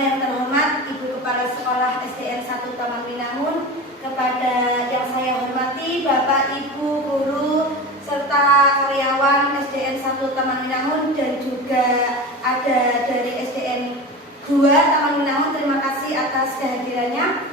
yang terhormat Ibu Kepala Sekolah SDN 1 Taman Winangun, kepada yang saya hormati Bapak, Ibu, guru, serta karyawan SDN 1 Taman Winangun, dan juga ada dari SDN 2 Taman Winangun. Terima kasih atas kehadirannya.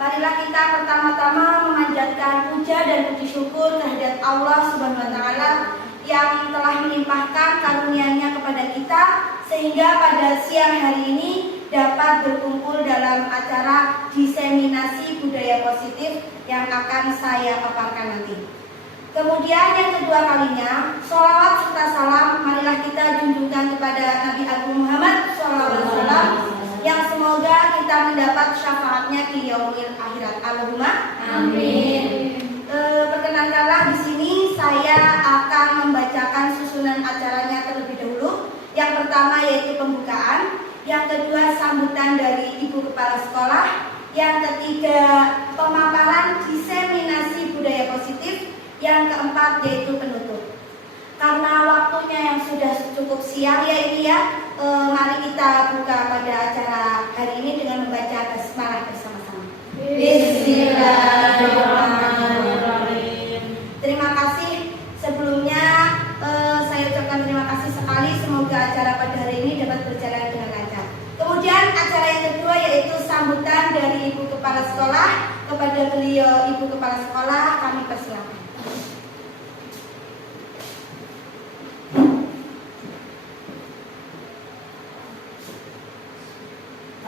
Marilah kita pertama-tama memanjatkan puja dan puji syukur kehadirat Allah Subhanahu wa Ta'ala yang telah melimpahkan karunia-Nya kepada kita, sehingga pada siang hari ini dapat berkumpul dalam acara diseminasi budaya positif yang akan saya paparkan nanti. Kemudian yang kedua kalinya, sholawat serta salam marilah kita junjungkan kepada Nabi Agung Muhammad SAW, yang semoga kita mendapat syafaatnya di yaumil akhirat. Allahumma amin. Perkenankanlah di sini saya akan membacakan susunan acaranya terlebih dahulu. Yang pertama yaitu pembukaan, yang kedua sambutan dari Ibu Kepala Sekolah, yang ketiga pemaparan diseminasi budaya positif, yang keempat yaitu penutup. Karena waktunya yang sudah cukup siang ya ini ya, mari kita buka pada acara hari ini dengan membaca basmalah bersama-sama. Bismillahirrahmanirrahim. Terima kasih sebelumnya, saya ucapkan terima kasih sekali. Semoga acara pada hari ini dapat berjalan dengan lancar. Kemudian acara yang kedua yaitu sambutan dari Ibu Kepala Sekolah. Kepada beliau Ibu Kepala Sekolah kami persilakan.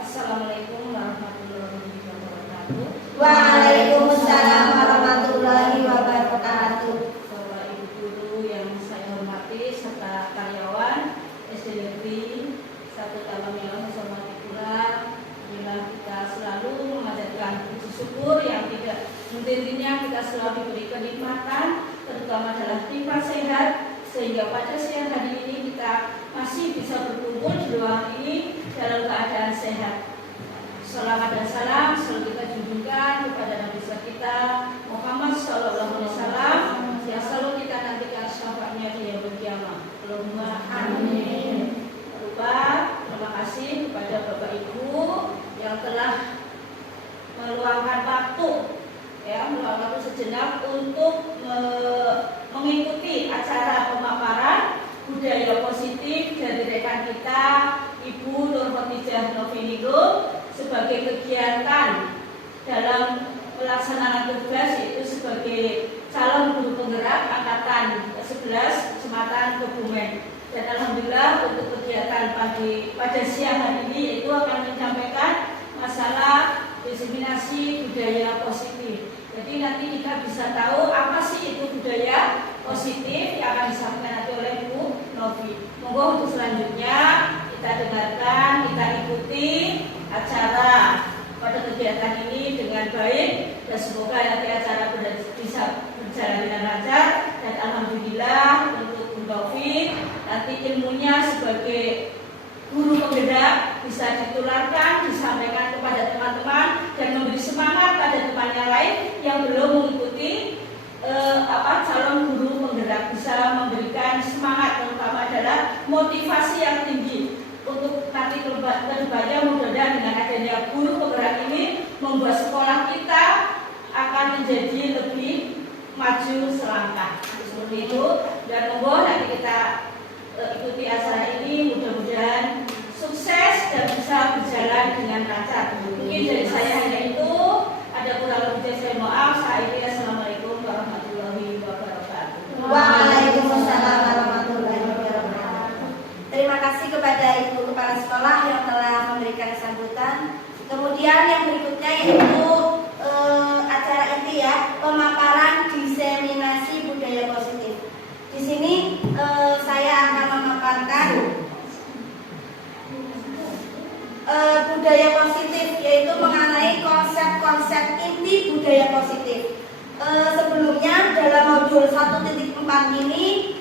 Assalamualaikum warahmatullahi wabarakatuh. Waalaikumsalam warahmatullahi wabarakatuh. Bapak Ibu guru yang saya hormati serta karyawan SDN 1 Taman Winangun, saya hormati pula. Bila kita selalu memanjatkan puji syukur yang tidak henti-hentinya, kita selalu diberi kenikmatan, terutama adalah limpah sehat, sehingga pada siang hari ini kita masih bisa berkumpul di ruang ini dalam keadaan sehat. Salawat dan salam selalu kita junjungkan kepada Nabi kita Muhammad SAW, yang selalu kita nantikan syafaatnya di yaumil qiyamah. Allahumma amin. Lupa terima kasih kepada Bapak Ibu yang telah meluangkan waktu sejenak untuk mengikuti acara pemaparan budaya positif dari rekan kita Ibu Nur Khotijah Noviningrum sebagai kegiatan dalam pelaksanaan tugas, yaitu sebagai calon guru penggerak angkatan 11 Kecamatan Kebumen. Dan alhamdulillah untuk kegiatan pada siang hari ini yaitu akan menyampaikan masalah diseminasi budaya positif. Jadi nanti kita bisa tahu apa sih itu budaya positif yang akan disampaikan nanti oleh Bu Novi. Monggo untuk selanjutnya kita dengarkan, kita ikuti acara pada kegiatan ini dengan baik, dan semoga nanti acara bisa berjalan dengan lancar. Dan alhamdulillah untuk Bu Novi nanti ilmunya sebagai guru penggerak bisa ditularkan, disampaikan kepada teman-teman dan memberi semangat pada teman yang lain yang belum mengikuti calon guru penggerak, bisa memberikan semangat, terutama adalah motivasi yang tinggi untuk nanti kedepannya. Mudah-mudahan dengan adanya guru penggerak ini membuat sekolah kita akan menjadi lebih maju selangkah seperti itu. Dan monggo nanti kita ikuti acara ini, mudah-mudahan sukses dan bisa berjalan dengan lancar. Mungkin dari saya hanya itu, ada kurang lebih saya maaf. Saya assalamualaikum warahmatullahi wabarakatuh. Waalaikumsalam warahmatullahi wabarakatuh. Terima kasih kepada Ibu Kepala Sekolah yang telah memberikan sambutan. Kemudian yang berikutnya yaitu acara inti ya, pemaparan diseminasi budaya positif. Di sini saya akan memaparkan budaya positif, yaitu mengenai konsep-konsep inti budaya positif. Sebelumnya dalam modul 1.4 ini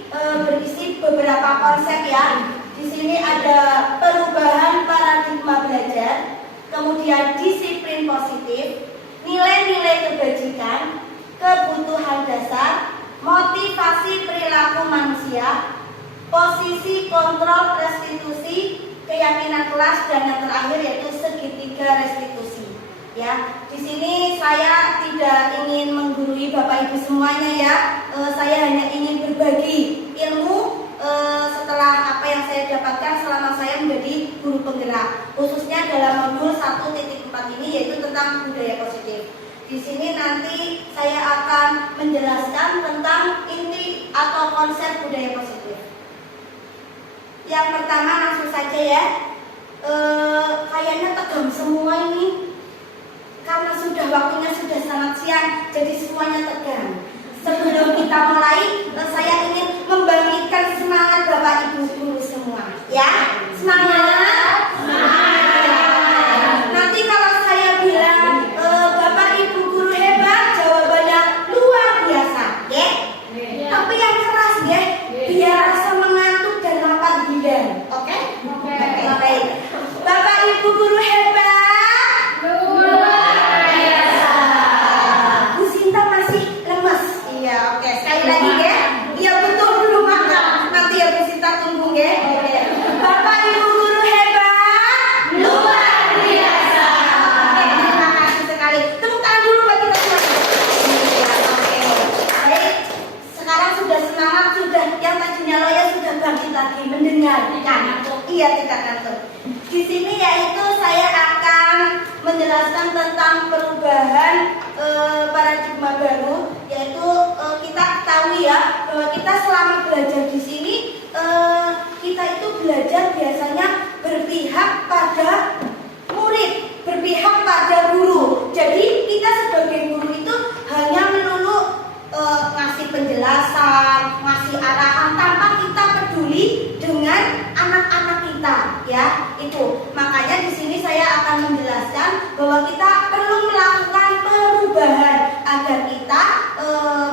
berisi beberapa konsep ya. Di sini ada perubahan paradigma belajar, kemudian disiplin positif, nilai-nilai kebajikan, kebutuhan dasar, motivasi perilaku manusia, posisi kontrol restitusi, keyakinan kelas, dan yang terakhir yaitu segitiga restitusi. Ya, di sini saya tidak ingin menggurui Bapak Ibu semuanya ya. Saya hanya ingin berbagi ilmu setelah apa yang saya dapatkan selama saya menjadi guru penggerak, khususnya dalam modul 1.4 ini yaitu tentang budaya positif. Di sini nanti saya akan menjelaskan tentang inti atau konsep budaya positif. Yang pertama langsung saja ya. Kayaknya tegang semua ini karena sudah waktunya sudah sangat siang, jadi semuanya tegang. Sebelum kita mulai, saya ingin membangkitkan semangat Bapak Ibu guru semua, ya. Semangat, semangat. Nanti kalau saya bilang Bapak Ibu guru hebat, jawabannya luar biasa, ya. Tapi yang keras, ya, biar rasa mengantuk dan lapar bidan, oke? Oke. Bapak Ibu guru hebat, luar biasa. Bu Sinta masih lemes. Iya, oke. Sekali lagi ya. Iya betul, belum makan. Nanti ya Bu Sinta tunggu ya. Oke. Bapak Ibu guru hebat, luar biasa. Oke, terima kasih sekali. Tepuk tangan dulu buat kita semua. Iya, oke. Baik. Sekarang sudah semangat, sudah yang tadinya loya sudah bangkit lagi mendengarkan. Iya, tidak ngantuk. Di sini yaitu saya akan menjelaskan tentang perubahan paradigma baru, yaitu kita ketahui ya bahwa kita selama belajar di sini kita itu belajar biasanya berpihak pada murid, berpihak pada guru. Jadi kita sebagai guru itu hanya melulu ngasih penjelasan, ngasih arahan tanpa kita peduli dengan anak-anak kita, ya. Itu makanya di sini saya akan menjelaskan bahwa kita perlu melakukan perubahan agar kita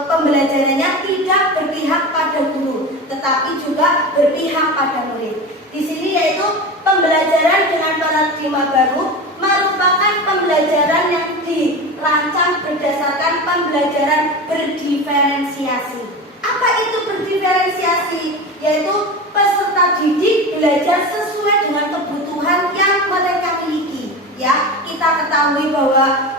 pembelajarannya tidak berpihak pada guru, tetapi juga berpihak pada murid. Di sini yaitu pembelajaran dengan paradigma baru merupakan pembelajaran yang dirancang berdasarkan pembelajaran berdiferensiasi. Apa itu berdiferensiasi? Yaitu peserta didik belajar sesuai dengan kebutuhan yang mereka miliki. Ya, kita ketahui bahwa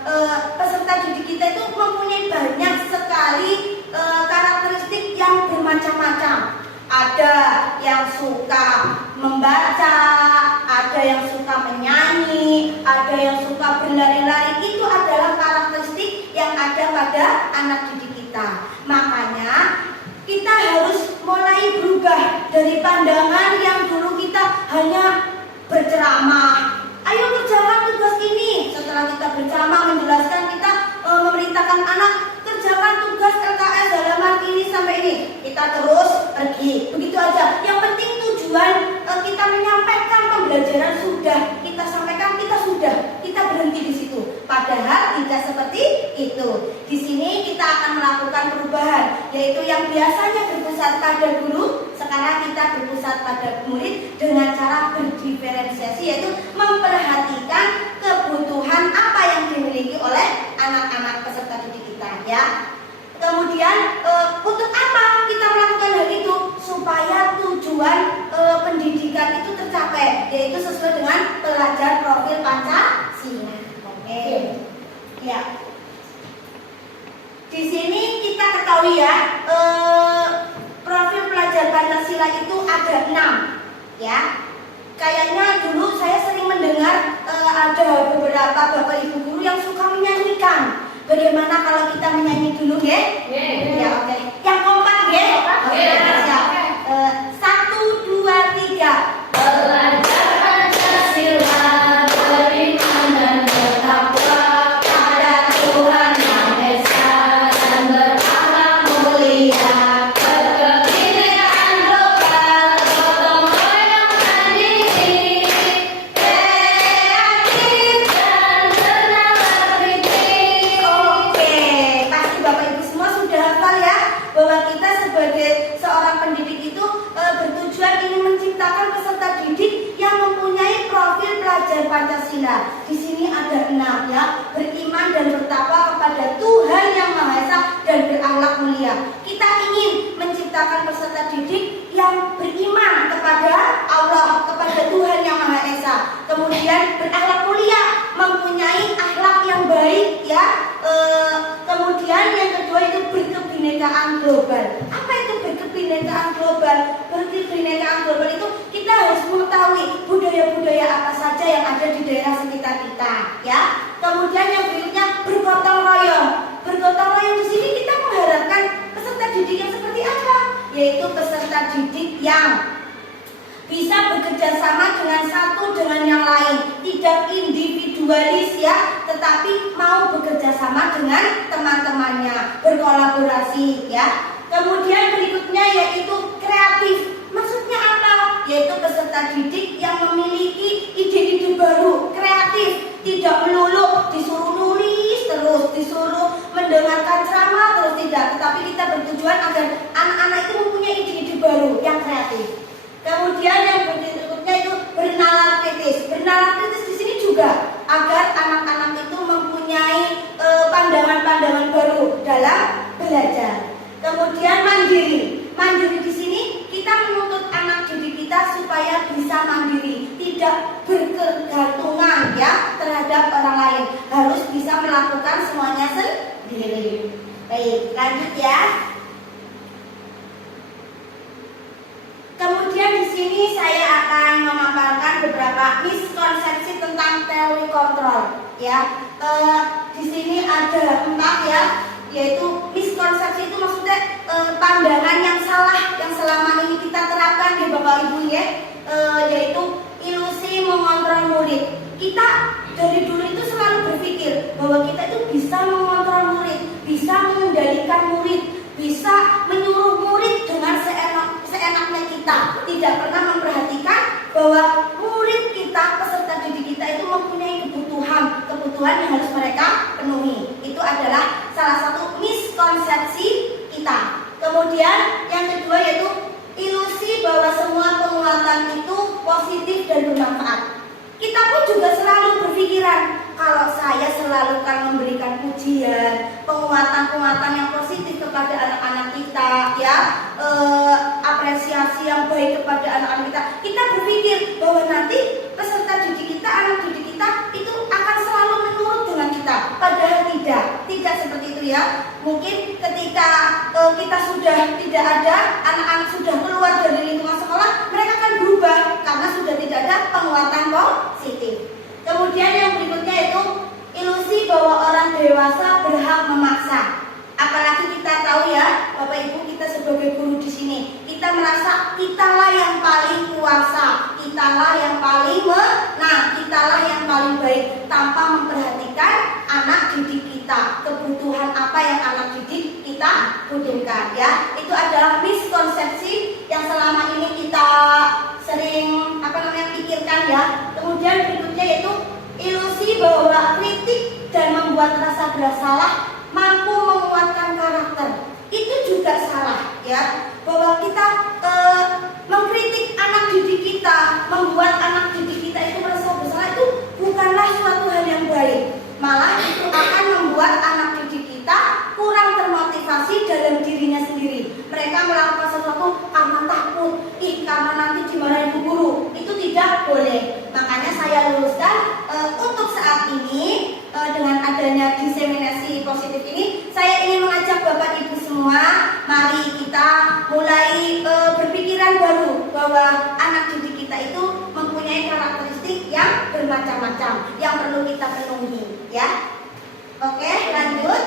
peserta didik kita itu mempunyai banyak sekali karakteristik yang bermacam-macam. Ada yang suka membaca, ada yang suka menyanyi, ada yang suka berlari-lari. Itu adalah karakteristik yang ada pada anak didik kita. Makanya kita harus mulai berubah dari pandangan yang dulu kita hanya berceramah. Ayo kerjakan tugas ini. Setelah kita berceramah menjelaskan, kita memerintahkan anak kerjakan tugas LKS halaman ini sampai ini. Kita terus pergi. Begitu aja. Yang penting tujuan kita menyampaikan pembelajaran sudah kita sampaikan, kita berhenti di situ. Padahal tidak seperti itu. Di sini kita akan melakukan perubahan, yaitu yang biasanya berpusat pada guru, sekarang kita berpusat pada murid dengan cara berdiferensiasi, yaitu memperhatikan kebutuhan apa yang dimiliki oleh anak-anak peserta didik kita, ya. Kemudian untuk apa kita melakukan hal itu? Supaya tujuan pendidikan itu tercapai, yaitu sesuai dengan pelajar profil Pancasila. Oke. Ya. Di sini kita ketahui ya, profil pelajar Pancasila itu ada 6, ya. Kayaknya dulu saya sering mendengar ada beberapa Bapak Ibu guru yang suka menyanyikan. Bagaimana kalau kita menyanyi dulu, ya? Ya, oke. Yang kompak, ya? Oke. Siap. 1, 2, 3. Belajar Pancasila, beriman dan bertakwa pada Tuhan Yang Esa dan berakhlak mulia. Berkebinekaan global, gotong royong mandiri, kreatif dan bernalar. Oke, pasti Bapak Ibu semua sudah hafal ya bahwa kita sebagai seorang pendidik itu bertujuan ingin menciptakan peserta didik yang mempunyai profil pelajar Pancasila. Di sini ada 6 ya, beriman dan bertakwa kepada Tuhan Yang Maha Esa dan berakhlak mulia. Kita ingin menciptakan peserta didik yang beriman kepada Allah, kepada Tuhan Yang Maha kita, ya. Kemudian yang berikutnya bergotong royong. Bergotong royong di sini kita mengharapkan peserta didik yang seperti apa? Yaitu peserta didik yang bisa bekerja sama dengan satu dengan yang lain, tidak individualis ya, tetapi mau bekerja sama dengan teman-temannya, berkolaborasi ya. Kemudian berikutnya yaitu kreatif. Maksudnya apa? Yaitu peserta didik yang memiliki ide-ide baru, kreatif, tidak melulu disuruh nulis terus, disuruh mendengarkan ceramah terus, tidak, tetapi kita bertujuan agar anak-anak itu mempunyai ide-ide baru yang kreatif. Kemudian yang berikutnya itu bernalar kritis. Bernalar kritis di sini juga agar anak-anak itu mempunyai pandangan-pandangan baru dalam belajar. Kemudian mandiri. Mandiri di sini kita menuntut anak didik kita supaya bisa mandiri, tidak berkegantungan ya terhadap orang lain, harus bisa melakukan semuanya sendiri. Baik, lanjut ya. Kemudian di sini saya akan memaparkan beberapa miskonsepsi tentang teori kontrol. Ya, di sini ada 4 ya, yaitu miskonsepsi itu maksudnya pandangan yang salah yang selama ini kita terapkan di Bapak Ibu ya, yaitu ilusi mengontrol murid. Kita dari dulu itu selalu berpikir bahwa kita itu bisa mengontrol murid, bisa mengendalikan murid, bisa menyuruh murid dengan seenaknya kita, tidak pernah memperhatikan bahwa murid kita, peserta didik kita itu mempunyai kebutuhan yang harus mereka penuhi. Itu adalah salah satu miskonsepsi kita. Kemudian yang kedua yaitu ilusi bahwa semua penguatan itu positif dan bermanfaat. Kita pun juga selalu berpikiran kalau saya selalu akan memberikan pujian, penguatan-penguatan yang positif kepada anak-anak kita, ya, apresiasi yang baik kepada anak-anak kita. Kita berpikir bahwa nanti peserta didik kita, anak didik kita itu akan selalu menurut dengan kita. Padahal tidak seperti itu ya. Mungkin ketika kita sudah tidak ada, anak-anak sudah keluar dari lingkungan sekolah, mereka akan berubah karena sudah tidak ada penguatan positif. Kemudian yang berikutnya itu ilusi bahwa orang dewasa berhak memaksa. Apalagi kita tahu ya, Bapak Ibu, kita sebagai guru di sini, kita merasa kitalah yang paling kuasa, kitalah yang paling menang, kitalah yang paling baik, tanpa memperhatikan anak didik kita, kebutuhan apa yang anak didik kita butuhkan ya. Itu adalah miskonsepsi yang selama ini kita sering pikirkan ya. Kemudian berikutnya yaitu ilusi bahwa kritik dan membuat rasa bersalah mampu menguatkan karakter. Itu juga salah ya, bahwa kita mengkritik anak didik kita, membuat anak didik kita itu merasa bersalah, itu bukanlah suatu hal yang baik. Malah itu akan membuat anak didik kita kurang termotivasi dalam dirinya sendiri. Mereka melakukan sesuatu karena takut, karena nanti dimarahin bu guru. Itu tidak boleh. Makanya saya luruskan untuk saat ini dengan adanya diseminasi positif ini, saya ingin mengajak Bapak Ibu semua, mari kita mulai berpikiran baru bahwa anak didik kita itu mempunyai karakteristik yang bermacam-macam yang perlu kita penuhi ya. Oke, lanjut.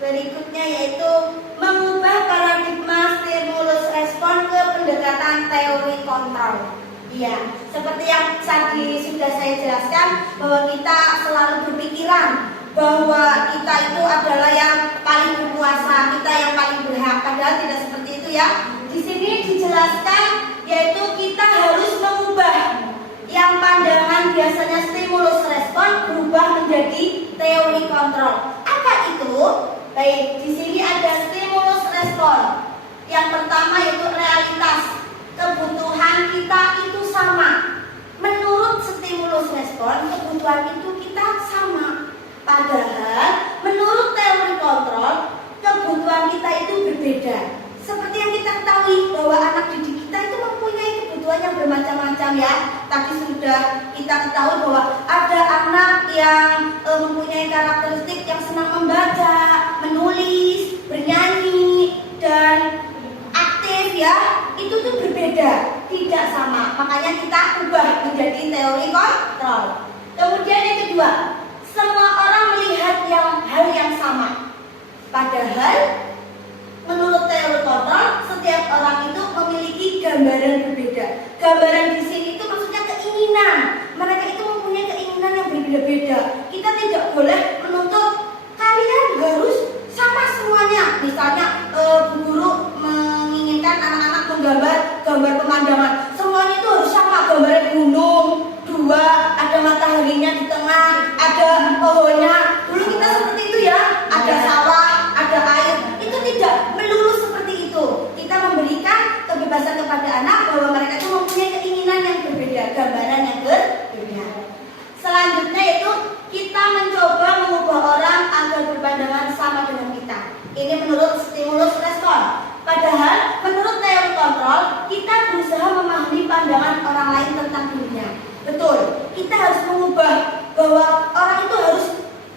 Berikutnya yaitu mengubah paradigma stimulus respon ke pendekatan teori kontrol. Iya, seperti yang tadi sudah saya jelaskan bahwa kita selalu berpikiran bahwa kita itu adalah yang paling berkuasa, kita yang paling berhak. Padahal tidak seperti itu ya. Di sini dijelaskan yaitu kita harus mengubah yang pandangan biasanya stimulus respon berubah menjadi teori kontrol. Apa itu? Baik, di sini ada stimulus respon. Yang pertama yaitu realitas. Kebutuhan kita itu sama. Menurut stimulus respon, kebutuhan itu kita sama. Padahal menurut teori kontrol, kebutuhan kita itu berbeda. Seperti yang kita ketahui bahwa anak didik kita itu mempunyai kebutuhan yang bermacam-macam ya. Tadi sudah kita ketahui bahwa ada anak yang mempunyai karakteristik yang senang membaca, menulis, bernyanyi, dan aktif ya. Itu tuh berbeda. tidak sama. Makanya kita ubah menjadi teori kontrol. Kemudian yang kedua, semua orang melihat hal yang sama. Padahal menurut teori kontrol, setiap orang itu memiliki gambaran berbeda. Gambaran di sini itu maksudnya keinginan. Mereka itu mempunyai keinginan yang berbeda-beda. Kita tidak boleh menuntut kalian harus sama semuanya. Misalnya bu guru menginginkan anak-anak menggambar gambar pemandangan. Semuanya itu harus sama. Gambarnya gunung, dua, ada mataharinya di tengah, ada pohonnya. Dulu kita seperti itu ya. Ada sawah, ada air. Itu tidak melulu seperti itu. Kita memberikan kebebasan kepada anak bahwa mereka itu mempunyai keinginan yang berbeda, gambaran yang berbeda. Selanjutnya itu kita mencoba mengubah orang agar berpandangan sama dengan kita. Ini menurut stimulus respon. Padahal menurut teori kontrol, kita berusaha memahami pandangan orang lain tentang dirinya. Betul, kita harus mengubah bahwa orang itu harus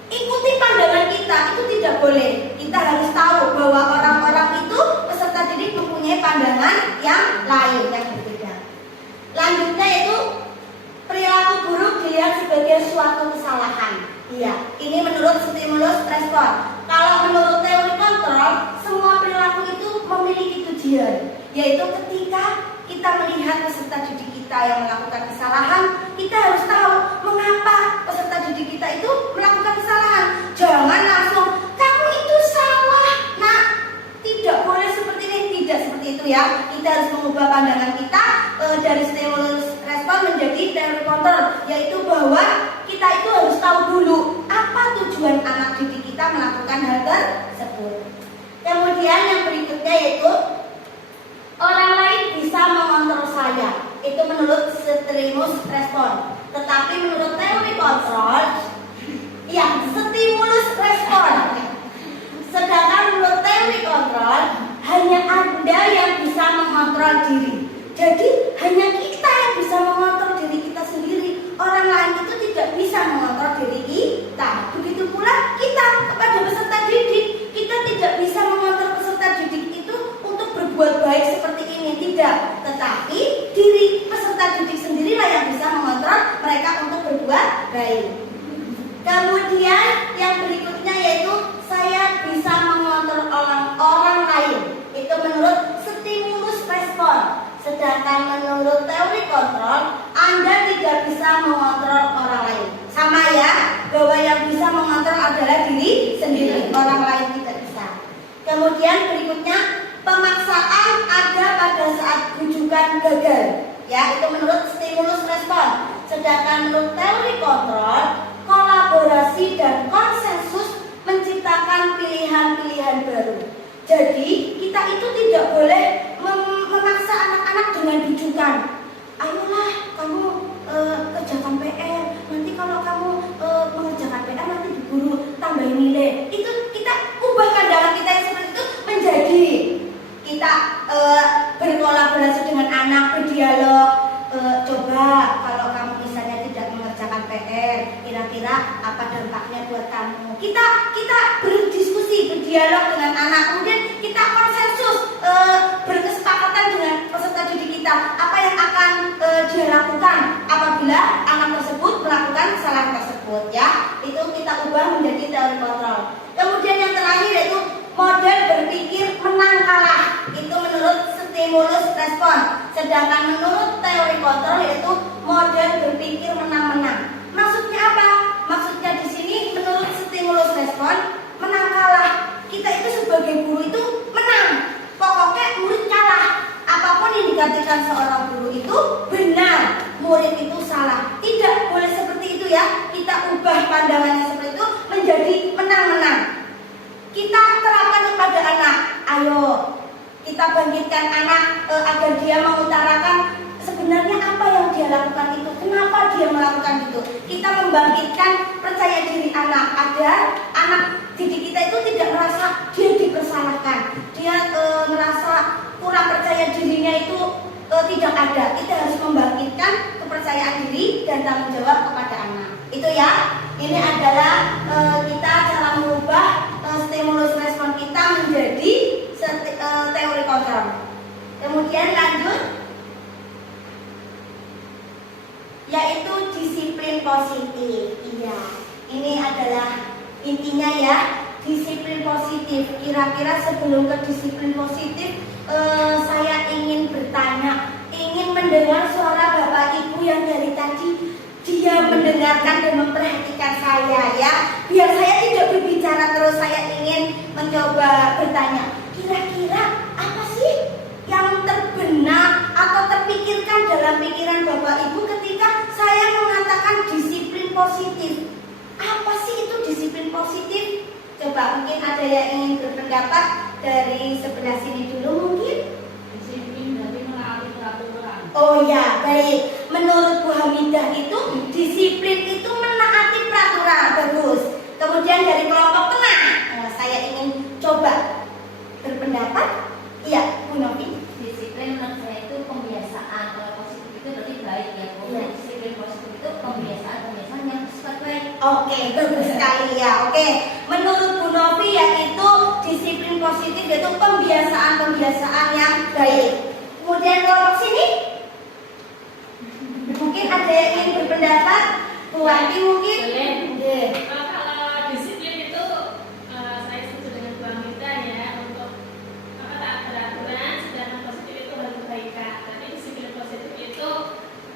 ikuti pandangan kita, itu tidak boleh. Kita harus tahu bahwa orang-orang itu peserta didik mempunyai pandangan yang lain, yang berbeda. Lanjutnya itu perilaku buruk dilihat sebagai suatu kesalahan. Iya, ini menurut stimulus respon. Kalau menurut teori kontrol, semua perilaku itu memiliki tujuan, yaitu ketika kita melihat peserta didik kita yang melakukan kesalahan, kita harus tahu mengapa peserta didik kita itu melakukan kesalahan. Jangan langsung, kamu itu salah, nah, tidak boleh seperti ini, tidak seperti itu ya. Kita harus mengubah pandangan kita dari stimulus respon menjadi teori kontrol, yaitu bahwa kita itu harus tahu dulu apa tujuan anak didik kita melakukan hal tersebut. Kemudian yang berikutnya yaitu orang lain bisa mengontrol saya. Itu menurut stimulus respon. Tetapi menurut teori kontrol, ya, stimulus respon. Sedangkan menurut teori kontrol, hanya Anda yang bisa mengontrol diri. Jadi hanya kita yang bisa mengontrol diri kita sendiri. Orang lain itu tidak bisa mengontrol diri kita. Begitu pula kita kepada peserta didik, kita tidak bisa mengontrol peserta didik itu untuk berbuat baik seperti ini, tidak. Tetapi diri peserta didik sendirilah yang bisa mengontrol mereka untuk berbuat baik. Kemudian yang berikutnya yaitu saya bisa mengontrol orang lain. Itu menurut stimulus respon. Sedangkan menurut teori kontrol, Anda tidak bisa mengontrol orang lain. Sama ya, bahwa yang bisa mengontrol adalah diri sendiri, orang lain tidak bisa. Kemudian berikutnya, pemaksaan ada pada saat rujukan gagal. Ya, itu menurut stimulus respon. Sedangkan menurut teori kontrol, kolaborasi dan konsensus menciptakan pilihan-pilihan baru. Jadi kita itu tidak boleh memaksa anak-anak dengan rujukan. Ayolah kamu kerjakan PR. Nanti kalau kamu mengerjakan PR nanti di guru tambahin nilai. Itu kita ubah pandangan kita yang seperti itu menjadi kita berkolaborasi dengan anak, berdialog. Coba kalau kamu misalnya tidak mengerjakan PR, kira-kira apa dampaknya buat kamu? Kita berdiskusi, berdialog dengan anak, kemudian kita konsensus, berkesepakatan dengan peserta didik kita apa yang akan dia lakukan apabila anak tersebut melakukan kesalahan tersebut, ya. Itu kita ubah menjadi teori kontrol. Kemudian yang terakhir yaitu model berpikir menang kalah. Itu menurut stimulus respon. Sedangkan menurut teori kontrol yaitu model berpikir menang-menang. Maksudnya apa? Maksudnya di sini menurut stimulus respon menang kalah. Kita itu sebagai guru itu menang. Pokoknya murid kalah. Apapun yang dikatakan seorang guru itu benar, murid itu salah. Tidak boleh seperti itu ya. Kita ubah pandangannya seperti itu menjadi menang-menang. Kita terapkan kepada anak. Ayo kita bangkitkan anak agar dia mengutarakan sebenarnya apa yang dia lakukan itu, kenapa dia melakukan itu. Kita membangkitkan percaya diri anak agar anak didik kita itu tidak merasa dia dipersalahkan, dia merasa kurang percaya dirinya itu tidak ada. Kita harus membangkitkan kepercayaan diri dan tanggung jawab kepada anak. Itu ya. Ini adalah kita cara mengubah stimulus respon kita menjadi teori kontrol. Kemudian lanjut yaitu disiplin positif. Iya, ini adalah intinya ya, disiplin positif. Kira-kira sebelum ke disiplin positif, saya ingin bertanya, ingin mendengar suara Bapak Ibu yang dari tadi dia mendengarkan dan memperhatikan saya ya. Biar saya tidak berbicara terus, saya ingin mencoba bertanya, kira-kira apa sih yang terbenak atau terpikirkan dalam pikiran Bapak Ibu ketika saya mengatakan disiplin positif? Apa sih itu disiplin positif? Coba mungkin ada yang ingin berpendapat dari sebelah sini dulu mungkin. Disiplin berarti menaati peraturan. Oh ya, baik. Menurut Bu Hamidah itu disiplin itu menaati peraturan. Bagus. Kemudian dari kelompok tengah, saya ingin coba berpendapat. Iya, Bu Novi. Disiplin menurut saya itu pembiasaan. Kalau positif itu berarti baik ya. Iya. Disiplin positif itu pembiasaan yang bersifat baik. Oke, bagus sekali ya. Oke, menurut Bu Novi yaitu disiplin positif yaitu pembiasaan yang baik. Kemudian kelompok sini, mungkin ada yang ingin berpendapat. Bu Wati mungkin. Boleh. Oke. Kalau disiplin itu saya setuju dengan Bu Amita ya, untuk taat peraturan, sedangkan positif itu harus kebaikan. Tapi disiplin positif itu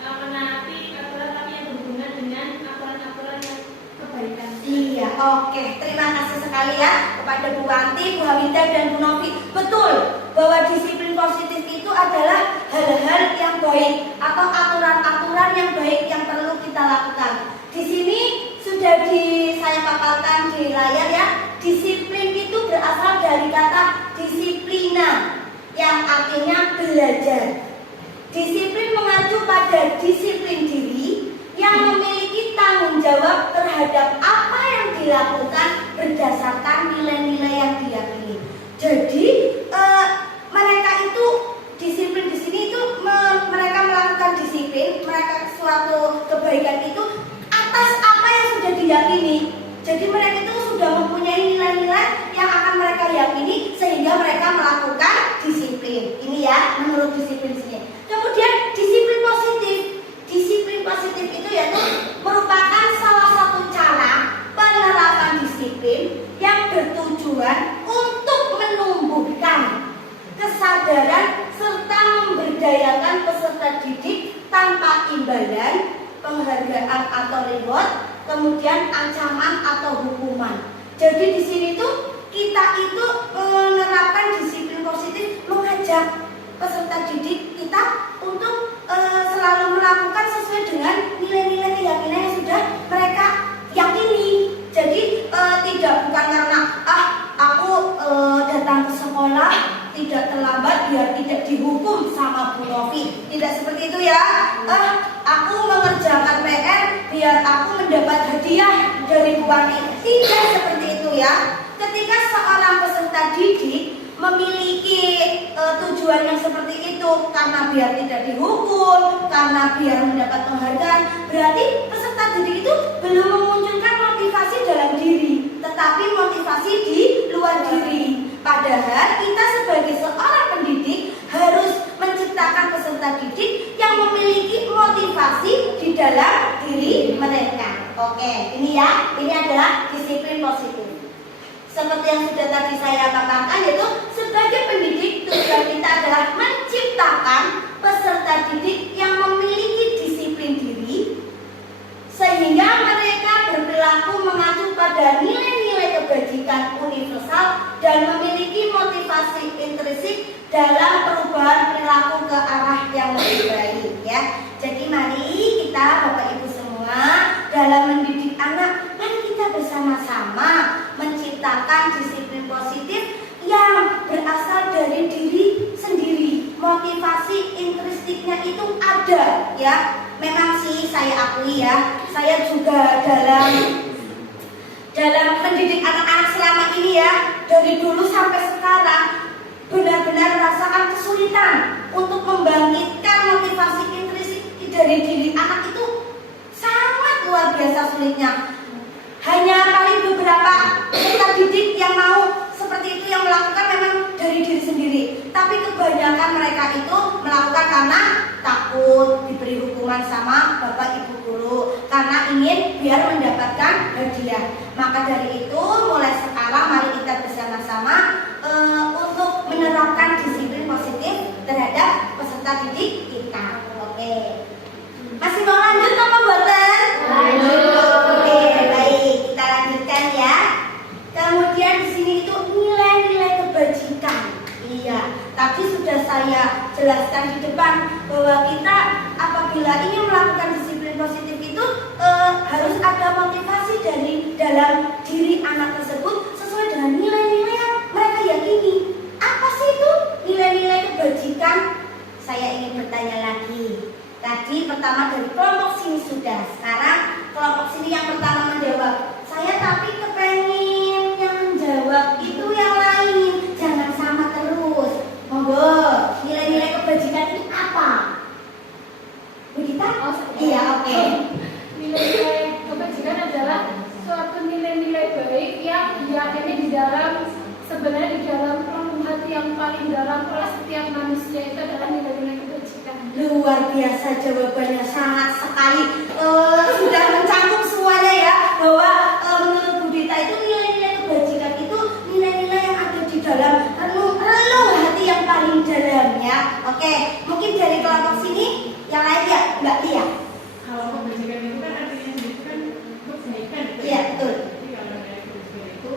menaati aturan tapi yang berhubungan dengan aturan-aturan yang kebaikan. Iya, oke. Terima kasih sekali ya kepada Bu Wanti, Bu Hamidah, dan Bu Novi. Betul bahwa disiplin positif itu adalah hal-hal yang baik atau aturan-aturan yang baik yang perlu kita lakukan. Di sini sudah saya paparkan di layar ya. Disiplin itu berasal dari kata disiplina yang artinya belajar. Disiplin mengacu pada disiplin diri yang memiliki tanggung jawab terhadap apa yang dilakukan berdasarkan nilai-nilai yang diyakini. Jadi mereka itu disiplin di sini itu mereka melakukan disiplin, mereka suatu kebaikan itu atas apa yang sudah diyakini. Jadi mereka itu sudah mempunyai nilai-nilai yang akan mereka yakini sehingga mereka melakukan disiplin. Ini ya menurut disiplin di sini. Kemudian disiplin positif. Disiplin positif itu yaitu merupakan salah satu cara penerapan disiplin yang bertujuan untuk menumbuhkan kesadaran serta memberdayakan peserta didik tanpa imbalan, penghargaan atau reward, kemudian ancaman atau hukuman. Jadi di sini tuh kita itu menerapkan disiplin positif, mengajak peserta didik kita untuk selalu melakukan sesuai dengan nilai-nilai keyakinan yang sudah mereka yakini. Jadi tidak bukan karena aku datang ke sekolah tidak terlambat biar tidak dihukum sama Bu Novi. Tidak seperti itu ya. Aku mengerjakan PR biar aku mendapat hadiah dari Bu Wati. Tidak seperti itu ya. Ketika seorang peserta didik memiliki tujuan yang seperti itu karena biar tidak dihukum, karena biar mendapat penghargaan, berarti peserta didik itu belum memunculkan motivasi dalam diri, tetapi motivasi di luar diri. Padahal kita sebagai seorang pendidik harus menciptakan peserta didik yang memiliki motivasi di dalam diri mereka. Oke, ini ya, ini adalah disiplin positif. Seperti yang sudah tadi saya katakan, yaitu sebagai pendidik tujuan kita adalah menciptakan peserta didik yang memiliki disiplin diri sehingga mereka berperilaku mengacu pada nilai-nilai kebajikan universal dan memiliki motivasi intrinsik dalam perubahan perilaku ke arah yang lebih baik ya. Jadi mari kita Bapak Ibu semua dalam mendidik anak, mari kita bersama-sama menciptakan disiplin positif yang berasal dari diri sendiri. Motivasi intrinsiknya itu ada ya. Memang sih saya akui ya, saya juga dalam mendidik anak-anak selama ini ya, dari dulu sampai sekarang benar-benar merasakan kesulitan untuk membangkitkan motivasi intrinsik dari diri anak itu sangat luar biasa sulitnya. Hanya paling beberapa peserta didik yang mau seperti itu, yang melakukan memang dari diri sendiri. Tapi kebanyakan mereka itu melakukan karena takut diberi hukuman sama bapak karena ingin biar mendapatkan hadiah. Maka dari itu mulai sekarang mari kita bersama-sama untuk menerapkan disiplin positif terhadap peserta didik kita. Oke. Masih mau lanjut apa boten? Lanjut. Oke, baik. Kita lanjutkan ya. Kemudian di sini itu nilai-nilai kebajikan. Iya, tadi sudah saya jelaskan di depan bahwa kita apabila ingin melakukan disiplin positif itu harus ada motivasi dari dalam diri anak tersebut sesuai dengan nilai-nilai yang mereka yakini. Apa sih itu nilai-nilai kebajikan? Saya ingin bertanya lagi. Tadi pertama dari kelompok sini sudah. Sekarang kelompok sini yang pertama menjawab. Saya tapi kepengen yang menjawab itu yang lain. Jangan sama terus. Monggo. Nilai-nilai kebajikan itu apa? Bu Dita? Iya, oke. Nilai-nilai kebajikan adalah suatu nilai-nilai baik yang diyakini di dalam sebenarnya di dalam relung hati yang paling dalam oleh setiap manusia itu adalah nilai-nilai kebajikan. Luar biasa jawabannya, sangat sekali sudah mencakup semuanya ya, bahwa menurut Bu Dita itu nilai-nilai kebajikan itu nilai-nilai yang ada di dalam relung hati yang paling dalam ya. Oke, mungkin dari kelompok sini yang lain ya Mbak Tia. Kalau kebajikan itu kan artinya sendiri kan kebaikan. Iya, betul. Jadi kalau nilai kebajikan itu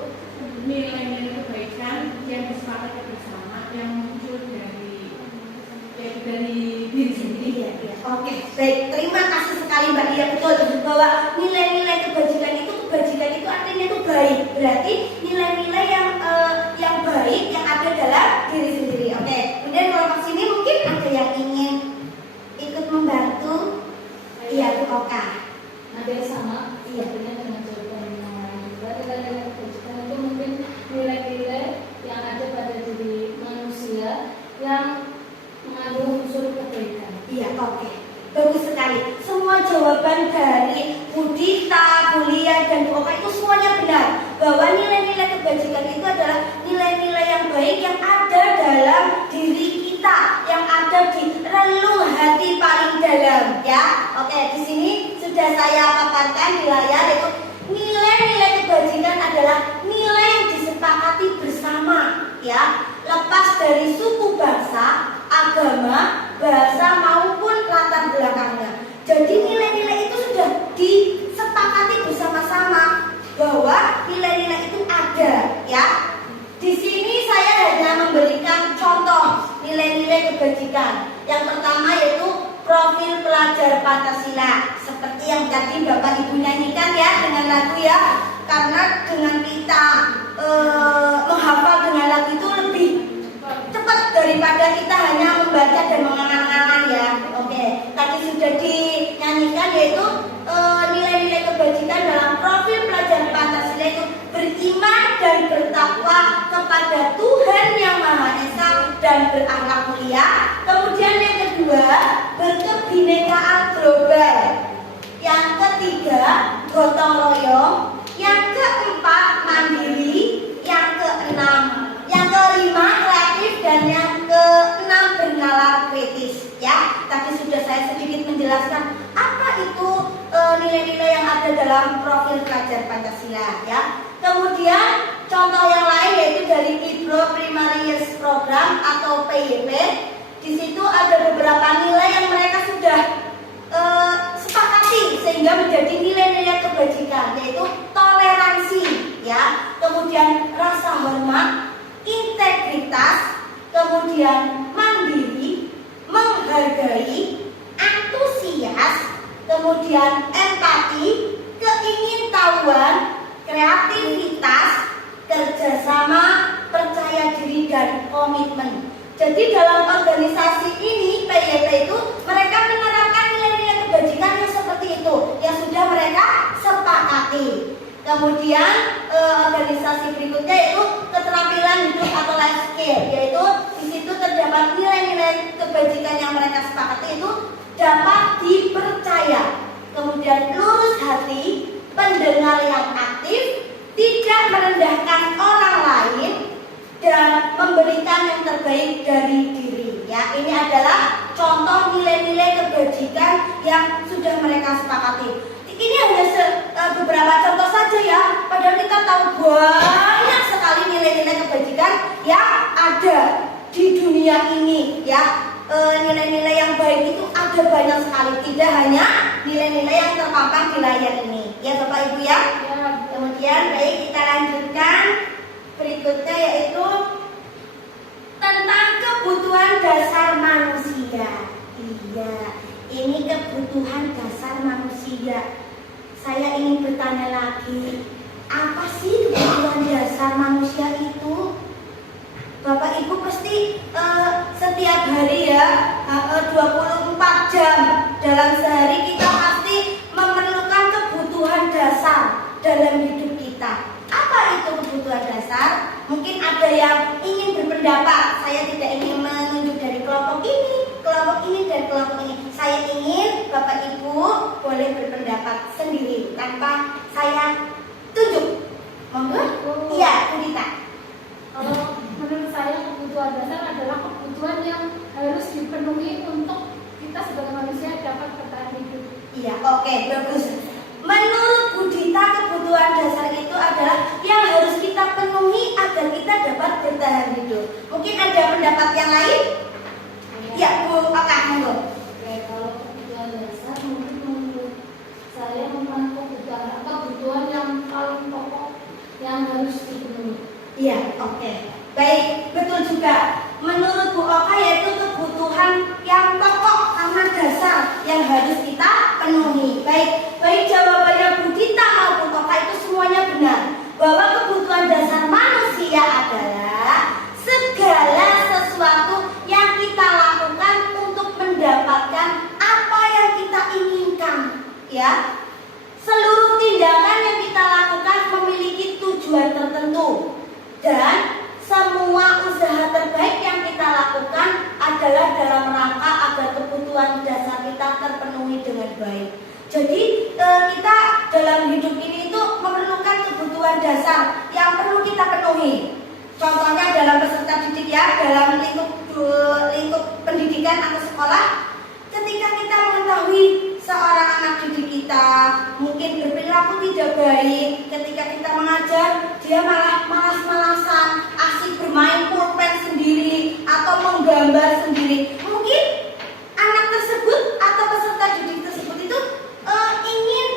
nilai-nilai kebaikan yang disepakati bersama yang muncul dari diri sendiri. Iya. Oke, baik. Terima kasih sekali Mbak Tia, betul bahwa nilai-nilai kebajikan itu artinya itu baik. Berarti nilai-nilai yang baik yang ada dalam diri sendiri. Oke. Kemudian kelompok sini mungkin ada yang ingin ikut membantu. Iya, Bu Oka. Ada yang sama, iya benar dengan jawaban yang lain. Nilai-nilai kebajikan itu mungkin nilai-nilai yang ada pada diri manusia yang mengandung unsur kebaikan. Iya, oke. Bagus sekali. Semua jawaban dari Bu Dita, Bu Lia, dan Bu Oka itu semuanya benar. Bahwa nilai-nilai kebajikan itu adalah nilai-nilai yang baik yang ada dalam diri kita, yang ada di relung hati paling dalam, ya. Oke, di sini sudah saya paparkan di layar itu nilai-nilai kebajikan adalah nilai yang disepakati bersama, ya. Lepas dari suku bangsa, agama, bahasa maupun latar belakangnya. Jadi nilai-nilai itu sudah disepakati bersama-sama bahwa nilai-nilai itu ada, ya. Di sini saya hanya memberikan contoh nilai-nilai kebajikan. Yang pertama yaitu profil pelajar Pancasila, seperti yang tadi Bapak Ibu nyanyikan ya dengan lagu ya. Karena dengan kita menghafal dengan lagu itu lebih cepat daripada kita hanya membaca dan mengenang-kenang ya. Oke, tadi sudah dinyanyikan yaitu nilai-nilai kebajikan dalam profil pelajar Pancasila itu beriman dan bertakwa kepada Tuhan Yang Maha Esa dan berakhlak mulia. Kemudian yang kedua, berkebinekaan global. Yang ketiga, gotong royong. Yang keempat, mandiri. Yang keenam, yang kelima, kreatif. Dan yang keenam, bernalar kritis. Ya, tadi sudah saya sedikit menjelaskan apa itu nilai-nilai yang ada dalam profil pelajar Pancasila. Ya. Kemudian contoh yang lain yaitu dari IPRO Primary Years Program atau PYP. Di situ ada beberapa nilai yang mereka sudah sepakati sehingga menjadi nilai-nilai kebajikan, yaitu toleransi, ya, kemudian rasa hormat, integritas, kemudian mandiri, menghargai, antusias, kemudian empati, keingintahuan, kreativitas, kerjasama, percaya diri, dan komitmen. Jadi dalam organisasi ini PYP itu mereka menerapkan nilai-nilai kebajikan yang seperti itu yang sudah mereka sepakati. Kemudian organisasi berikutnya yaitu keterampilan hidup atau life skill, yaitu di situ terdapat nilai-nilai kebajikan yang mereka sepakati itu dapat dipercaya, kemudian lurus hati, pendengar yang aktif, tidak merendahkan orang lain, dan memberikan yang terbaik dari diri. Ya, ini adalah contoh nilai-nilai kebajikan yang sudah mereka sepakati. Ini beberapa contoh saja ya. Padahal kita tahu banyak sekali nilai-nilai kebajikan yang ada di dunia ini ya. Nilai-nilai yang baik itu ada banyak sekali, tidak hanya nilai-nilai yang terpampang di layar ini ya Bapak Ibu ya. Kemudian baik, kita lanjutkan berikutnya yaitu tentang kebutuhan dasar manusia. Iya, ini kebutuhan dasar manusia. Saya ingin bertanya lagi, apa sih kebutuhan dasar manusia itu? Bapak Ibu pasti setiap hari ya 24 jam dalam sehari kita pasti memerlukan kebutuhan dasar dalam hidup kita. Apa itu kebutuhan dasar? Mungkin ada yang ingin berpendapat, saya tidak ingin menunjuk dari kelompok ini dan kelompok ini. Saya ingin Bapak Ibu boleh berpendapat sendiri tanpa saya tunjuk. Monggo? Iya, Bu Dita. Menurut saya kebutuhan dasar adalah kebutuhan yang harus dipenuhi untuk kita sebagai manusia dapat bertahan hidup. Iya, oke, bagus. Menurut Bu Dita, kebutuhan dasar itu adalah yang harus kita penuhi agar kita dapat bertahan hidup. Mungkin ada pendapat yang lain? Ya, Bu Oka, monggo. Oke, kalau kebutuhan dasar mungkin menurut saya merupakan kebutuhan yang paling pokok yang harus dipenuhi. Iya, oke. Baik, betul juga. Menurut Bu Oka yaitu kebutuhan yang pokok karena dasar yang harus kita penuhi. Baik jawabannya Bu Dita maupun Oka itu semuanya benar. Bahwa kebutuhan dasar manusia adalah segala sesuatu yang kita lakukan untuk mendapatkan apa yang kita inginkan, ya. Seluruh tindakan yang kita lakukan memiliki tujuan tertentu dan semua usaha terbaik yang kita lakukan adalah dalam rangka agar kebutuhan dasar kita terpenuhi dengan baik. Jadi kita dalam hidup ini itu memerlukan kebutuhan dasar yang perlu kita penuhi. Contohnya dalam peserta didik ya, dalam lingkup pendidikan atau sekolah, ketika kita mengetahui seorang anak didik kita mungkin berperilaku tidak baik, ketika kita mengajar dia malah malas-malasan, asik bermain pulpen sendiri atau menggambar sendiri, mungkin anak tersebut atau peserta didik tersebut itu ingin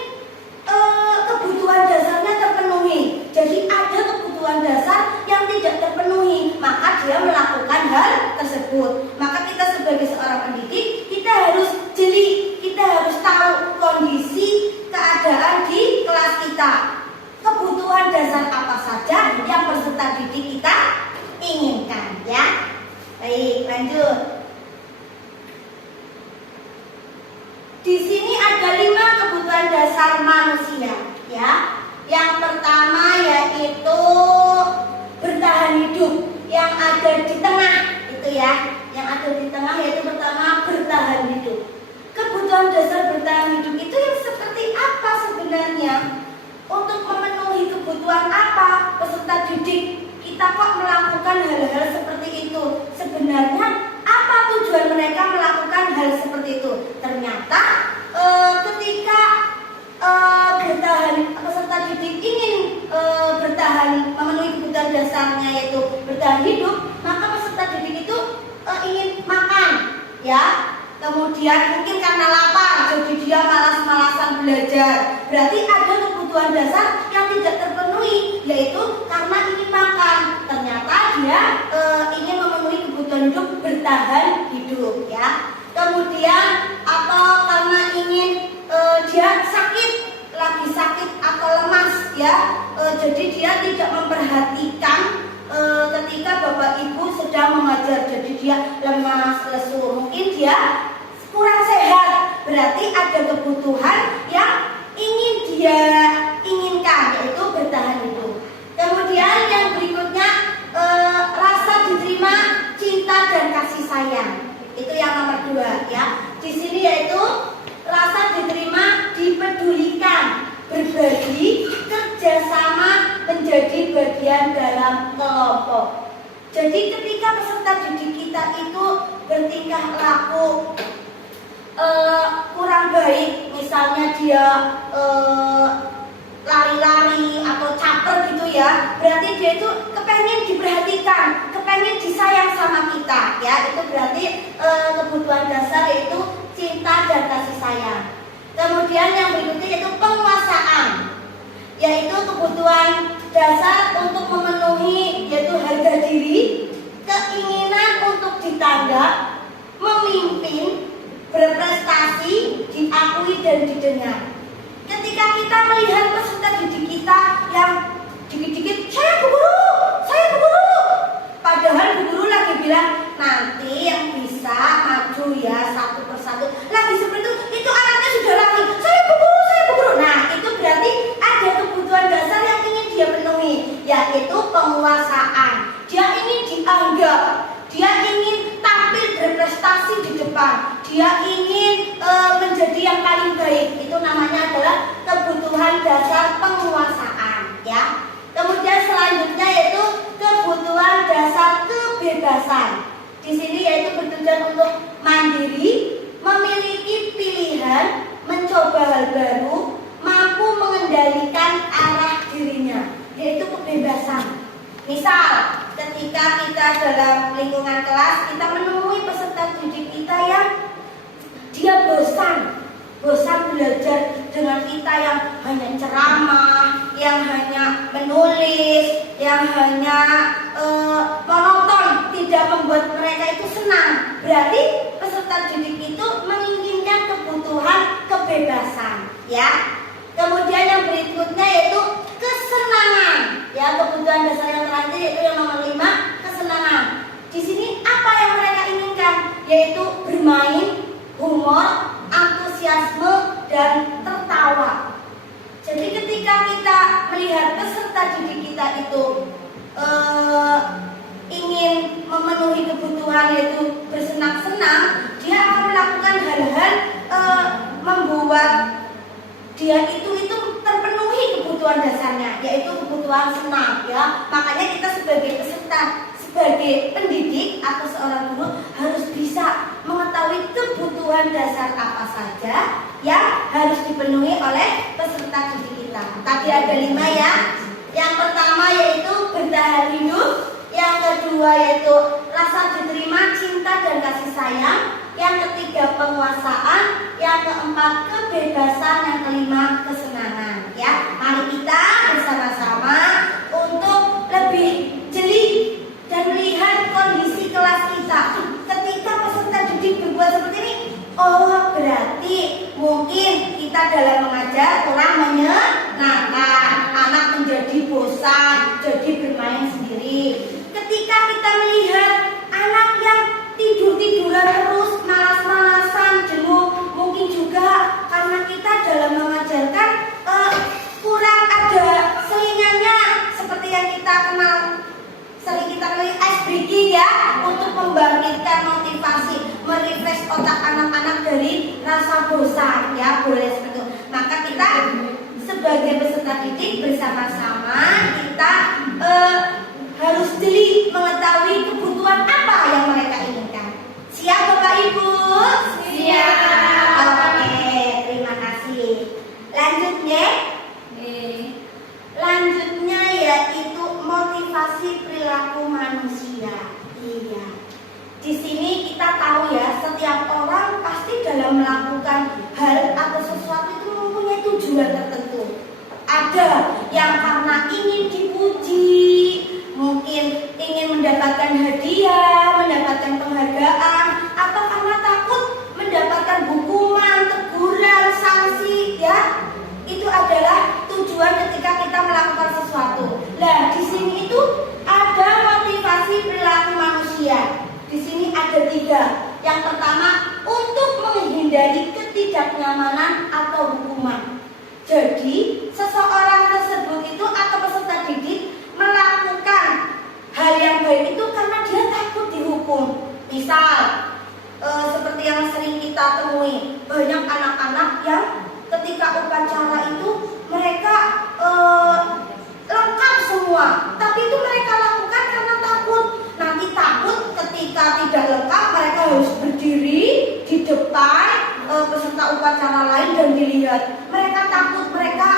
kebutuhan dasarnya terpenuhi. Jadi ada kebutuhan dasar yang tidak terpenuhi, maka dia melakukan hal tersebut. Maka kita sebagai seorang pendidik, kita harus jeli, kita harus tahu kondisi keadaan di kelas kita. Kebutuhan dasar apa saja yang peserta didik kita inginkan, ya. Baik, lanjut. Di sini ada 5 kebutuhan dasar manusia, ya. Yang pertama yaitu bertahan hidup, yang ada di tengah itu ya. Yang ada di tengah yaitu pertama bertahan hidup. Kebutuhan dasar bertahan hidup itu yang seperti apa sebenarnya? Untuk memenuhi kebutuhan apa peserta didik kita kok melakukan hal-hal seperti itu? Sebenarnya apa tujuan mereka melakukan hal seperti itu? Ternyata ketika peserta didik ingin bertahan, memenuhi kebutuhan dasarnya yaitu bertahan hidup, maka peserta didik itu ingin makan, ya. Kemudian mungkin karena lapar, jadi dia malas-malasan belajar. Berarti ada kebutuhan dasar yang tidak terpenuhi, yaitu karena ingin makan. Ternyata dia ingin memenuhi kebutuhan hidup, bertahan hidup, ya. Kemudian atau karena ingin dia sakit, lagi sakit atau lemas, ya. Jadi dia tidak memperhatikan ketika Bapak Ibu sedang mengajar, jadi dia lemas, lesu, mungkin dia kurang sehat. Berarti ada kebutuhan yang ingin dia inginkan, yaitu bertahan hidup. Kemudian yang berikutnya rasa diterima, cinta dan kasih sayang. Itu yang nomor 2, ya. Di sini yaitu rasa diterima, dipedulikan, berbagi, kerjasama, menjadi bagian dalam kelompok. Jadi ketika peserta didik kita itu bertingkah laku kurang baik, misalnya dia lari-lari atau caper gitu ya, berarti dia itu kepengen diperhatikan, kepengen disayang sama kita ya. Itu berarti kebutuhan dasar yaitu cinta dan kasih sayang. Kemudian yang berikutnya yaitu penguasaan, yaitu kebutuhan dasar untuk memenuhi yaitu harga diri, keinginan untuk ditanggap, memimpin, berprestasi, diakui dan didengar. Ketika kita melihat peserta didik kita yang dikit-dikit saya bu guru, padahal bu guru lagi bilang nanti yang bisa maju ya satu persatu, lagi seperti itu anaknya sudah lagi saya bu guru. Nah itu berarti ada kebutuhan dasar yang ingin dia penuhi, yaitu penguasaan. Dia ingin dianggap, dia ingin tampil berprestasi di depan, dia ingin menjadi yang paling baik. Itu namanya adalah kebutuhan dasar penguasaan ya. Kemudian selanjutnya yaitu kebutuhan dasar kebebasan. Di sini yaitu bertujuan untuk mandiri, memiliki pilihan, mencoba hal baru, mampu mengendalikan arah dirinya, yaitu kebebasan. Misal, ketika kita dalam lingkungan kelas, kita menemui peserta didik kita yang dia bosan belajar dengan kita yang hanya ceramah, yang hanya menulis, yang hanya monoton, tidak membuat mereka itu senang. Berarti peserta didik itu menginginkan kebutuhan kebebasan, ya. Kemudian yang berikutnya yaitu kesenangan, ya, kebutuhan dasar yang terakhir yaitu yang nomor 5, kesenangan. Di sini apa yang mereka inginkan? Yaitu bermain, humor, antusiasme, dan tertawa. Jadi ketika kita melihat peserta didik kita itu ingin memenuhi kebutuhan yaitu bersenang-senang, dia akan melakukan hal-hal membuat dia itu terpenuhi kebutuhan dasarnya, yaitu kebutuhan senang ya. Makanya kita sebagai peserta, sebagai pendidik atau seorang guru harus bisa mengetahui kebutuhan dasar apa saja yang harus dipenuhi oleh peserta didik kita. Tadi ada 5 ya. Yang pertama yaitu bertahan hidup, yang kedua yaitu rasa diterima, cinta dan kasih sayang, yang ketiga penguasaan, yang keempat kebebasan, yang kelima kesenangan ya. Mari kita bersama-sama untuk lebih jeli dan melihat kondisi kelas kita. Ketika peserta didik berbuat seperti ini, oh berarti mungkin kita dalam mengajar kurang menyenangkan, anak menjadi bosan, jadi bermain sendiri. Ketika kita melihat anak yang tidur-tiduran terus, malas-malasan, jenuh, mungkin juga karena kita dalam mengajarkan kurang ada selingannya, seperti yang kita kenal, sering kita kenal ice breaking ya, untuk membangkitkan motivasi, merefresh otak anak-anak dari rasa bosan ya, boleh seperti itu. Maka kita sebagai peserta didik bersama-sama kita harus jeli mengetahui kebutuhan apa yang mereka inginkan. Siap Bapak Ibu? Siap. Oke, terima kasih. Lanjutnya yaitu motivasi perilaku manusia. Iya. Di sini kita tahu ya, setiap orang pasti dalam melakukan hal atau sesuatu itu mempunyai tujuan tertentu. Ada yang karena ingin dipuji, mungkin ingin mendapatkan hadiah, mendapatkan penghargaan, atau karena takut mendapatkan hukuman, teguran, sanksi ya. Itu adalah tujuan ketika kita melakukan sesuatu. Nah, di sini itu ada motivasi perilaku manusia. Di sini ada 3. Yang pertama, untuk menghindari ketidaknyamanan atau hukuman. Jadi, seseorang tersebut itu atau peserta didik melakukan hal yang baik itu karena dia takut dihukum. Misal, seperti yang sering kita temui, banyak anak-anak yang ketika upacara itu mereka lengkap semua, tapi itu mereka lakukan karena takut. Nanti takut ketika tidak lengkap mereka harus berdiri di depan peserta upacara lain dan dilihat. Mereka takut, mereka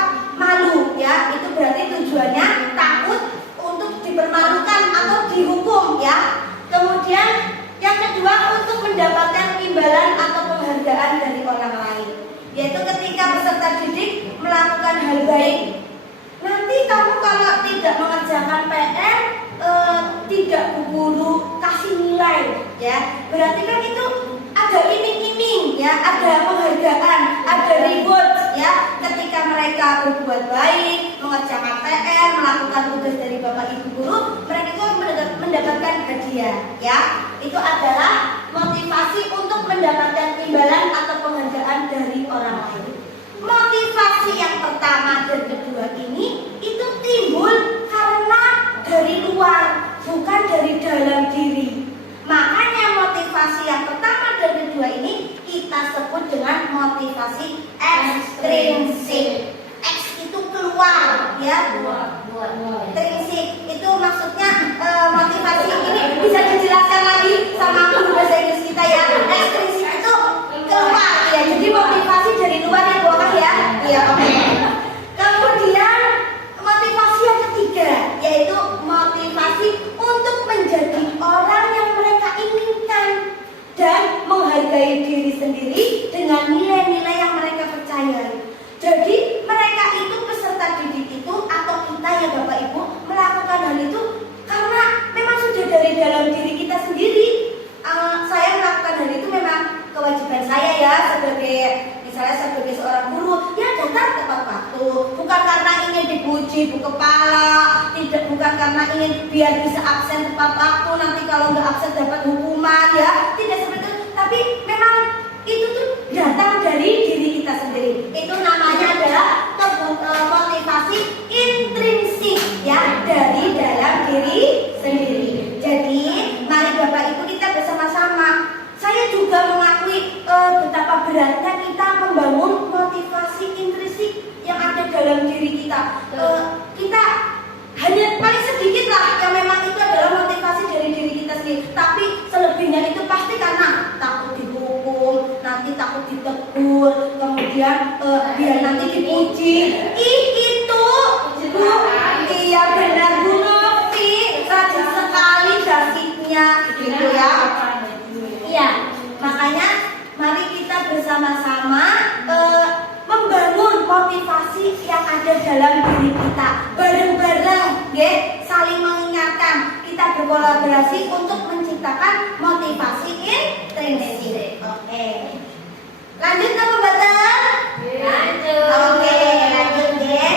malu ya, itu berarti tujuannya takut untuk dipermalukan atau dihukum ya. Kemudian yang kedua untuk mendapatkan imbalan atau penghargaan dari orang lain, yaitu ketika peserta didik melakukan hal baik. Nanti kamu kalau tidak mengerjakan PR, tidak Bu Guru kasih nilai ya, berarti kan itu ada iming-iming ya, ada penghargaan, ada reward ya. Ketika mereka berbuat baik, mengerjakan PR, melakukan tugas dari Bapak Ibu guru, mereka itu mendapatkan hadiah ya. Itu adalah motivasi untuk mendapatkan imbalan atau penghargaan dari orang lain. Motivasi yang pertama dan kedua ini itu timbul karena dari luar, bukan dari dalam diri. Makanya motivasi yang pertama dan kedua ini kita sebut dengan motivasi ekstrinsik. X itu keluar ya, intrinsik itu maksudnya motivasi ini bisa dijelaskan lagi sama guru bahasa Inggris kita ya. Ekstrinsik itu keluar ya, jadi motivasi dari luar yang bawah ya. Iya, oke. Kemudian motivasi yang ketiga yaitu motivasi untuk menjadi orang yang mereka inginkan dan menghargai diri sendiri dengan nilai-nilai yang mereka percayai. Jadi mereka itu peserta didik itu atau kita ya Bapak Ibu melakukan hal itu karena memang sudah dari dalam diri kita sendiri. Saya melakukan hal itu memang kewajiban saya ya, misalnya sebagai seorang guru ya, datang tepat waktu, bukan karena ingin dipuji bu kepala, bukan karena ingin biar bisa absen tepat waktu, nanti kalau nggak absen dapat hukuman ya, tidak seperti itu. Tapi memang itu tuh datang dari diri kita sendiri. Itu namanya adalah motivasi intrinsik ya, dari dalam diri sendiri. Jadi mari Bapak Ibu kita bersama-sama. Saya juga mengakui betapa beratnya kita membangun motivasi intrinsik yang ada dalam diri kita. Kita hanya paling sedikit lah yang memang itu adalah motivasi dari diri kita sendiri. Tapi selebihnya itu pasti karena takut dihukum, nanti takut ditegur, kemudian biar nanti dipuji. Itu Bu, iya benar Bu Novi, rajin sekali dasitnya gitu ya. Iya, makanya mari kita bersama-sama membangun motivasi yang ada dalam diri kita bareng-bareng, ya, saling mengingatkan. Kita berkolaborasi untuk menciptakan motivasi intrinsik. Oke. Lanjut ke pembahasan? Lanjut. Oke, lanjut ya.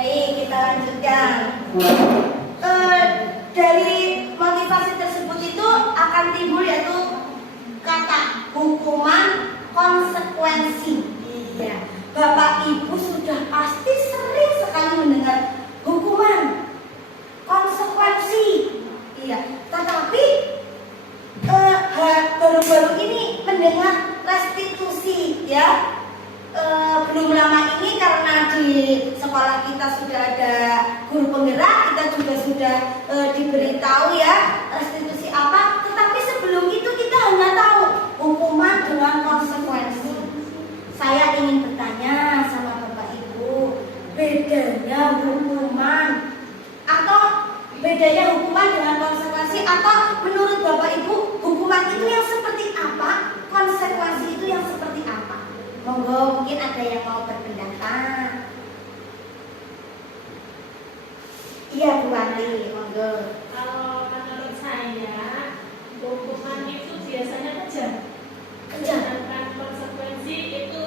Baik, kita lanjutkan. Dari motivasi tersebut itu akan timbul yaitu kata hukuman konsekuensi. Iya, Bapak Ibu sudah pasti sering sekali mendengar hukuman konsekuensi. Iya, tetapi baru-baru ini mendengar restitusi ya. Belum lama ini karena di sekolah kita sudah ada guru penggerak, kita juga sudah diberitahu ya restitusi apa. Tetapi sebelum itu kita hanya tahu hukuman dengan konsekuensi. Saya ingin bertanya sama Bapak Ibu, bedanya hukuman dengan konsekuensi, atau menurut Bapak Ibu hukuman itu yang seperti apa, konsekuensi itu yang seperti apa? Monggo, mungkin ada yang mau berpendapat. Iya Bu Wali, monggo. Kalau menurut saya, hukuman itu biasanya kejam. Kejam. Sedangkan konsekuensi itu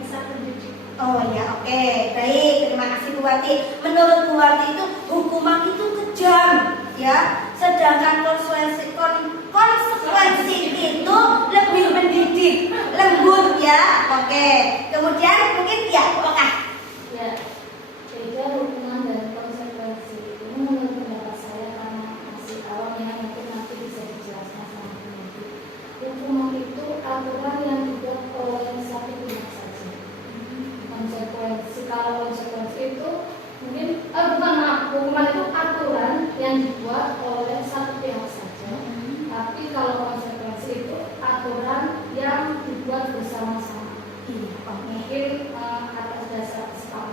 bisa mendidik. Oh ya, oke. Baik, terima kasih Bu Wati. Menurut Bu Wati itu hukuman itu kejam ya. Sedangkan konsekuensi itu lebih mendidik, lembut ya. Oke. Kemudian mungkin ya, oke. Ya, beda hukuman dan konsekuensi. Ini menurut pendapat saya karena masih awam ya, mungkin nanti bisa dijelaskan sama nanti. Hukuman itu aturan yang dibuat oleh satu pihak saja. Konsekuensi, kalau konsekuensi itu mungkin hukuman itu aturan yang dibuat oleh satu pihak saja. Tapi kalau konsekuensi itu aturan yang dibuat bersama-sama. Mungkin atas dasar kesepakatan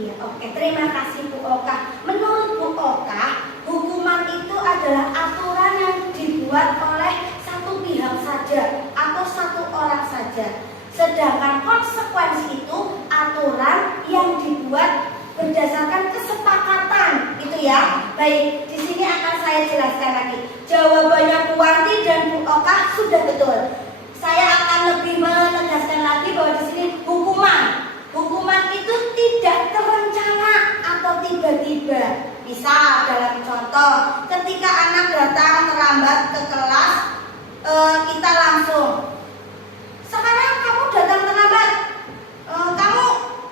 Iya, oke. Terima kasih Bu Oka. Menurut Bu Oka, hukuman itu adalah aturan yang dibuat oleh satu pihak saja atau satu orang saja. Sedangkan konsekuensi itu aturan yang dibuat berdasarkan kesepakatan, gitu ya. Baik, di sini akan saya jelaskan lagi. Jawabannya Bu Wanti dan Bu Oka sudah betul. Saya akan lebih menegaskan lagi bahwa di sini hukuman itu tidak terencana atau tiba-tiba. Misal dalam contoh, ketika anak datang terlambat ke kelas, kita langsung, sekarang kamu datang terlambat, kamu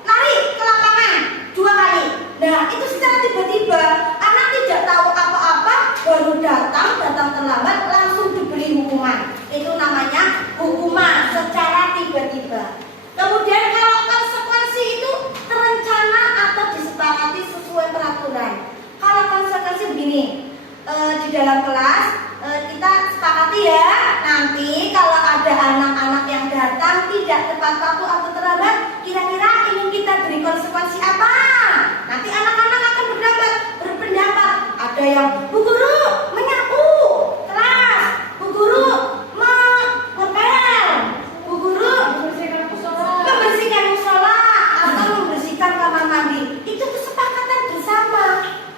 lari ke lapangan 2 kali. Nah, itu secara tiba-tiba, anak tidak tahu apa-apa, baru datang terlambat, langsung diberi hukuman. Itu namanya hukuman secara tiba-tiba. Kemudian kalau konsekuensi itu terencana atau disepakati sesuai peraturan. Kalau konsekuensi begini, di dalam kelas kita sepakati ya, nanti kalau ada anak-anak yang datang tidak tepat waktu atau terlambat, kira-kira ingin kita beri konsekuensi apa? Nanti anak-anak akan berpendapat. Ada yang, Bu Guru menyapu kelas, Bu Guru ngepel, Bu Guru membersihkan musola atau membersihkan kamar mandi. Itu kesepakatan bersama.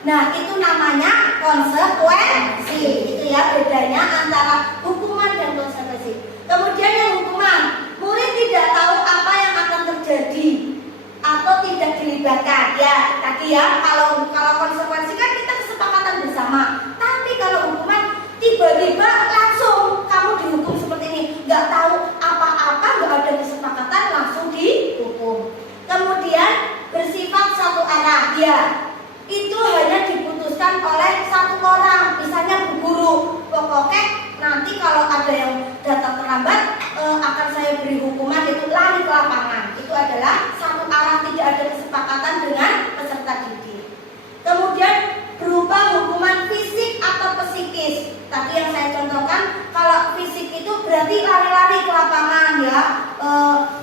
Nah, itu namanya konsekuensi. Itu ya bedanya antara hukuman dan konsekuensi. Kemudian yang hukuman, murid tidak tahu apa yang akan terjadi atau tidak dilibatkan. Ya, tadi ya, kalau konsekuensi kan kita kesepakatan bersama. Tapi kalau hukuman tiba-tiba langsung kamu dihukum seperti ini, nggak tahu apa-apa, nggak ada kesepakatan, langsung dihukum. Kemudian bersifat satu arah. Ya, itu hanya diputuskan oleh satu orang, misalnya Bu Guru. Pokoknya nanti kalau ada yang datang terlambat, akan saya beri hukuman, itu lari ke lapangan. Itu adalah satu arah, tidak ada kesepakatan dengan peserta didik. Kemudian berupa hukuman fisik atau psikis. Tadi yang saya contohkan, kalau fisik itu berarti lari-lari ke lapangan ya.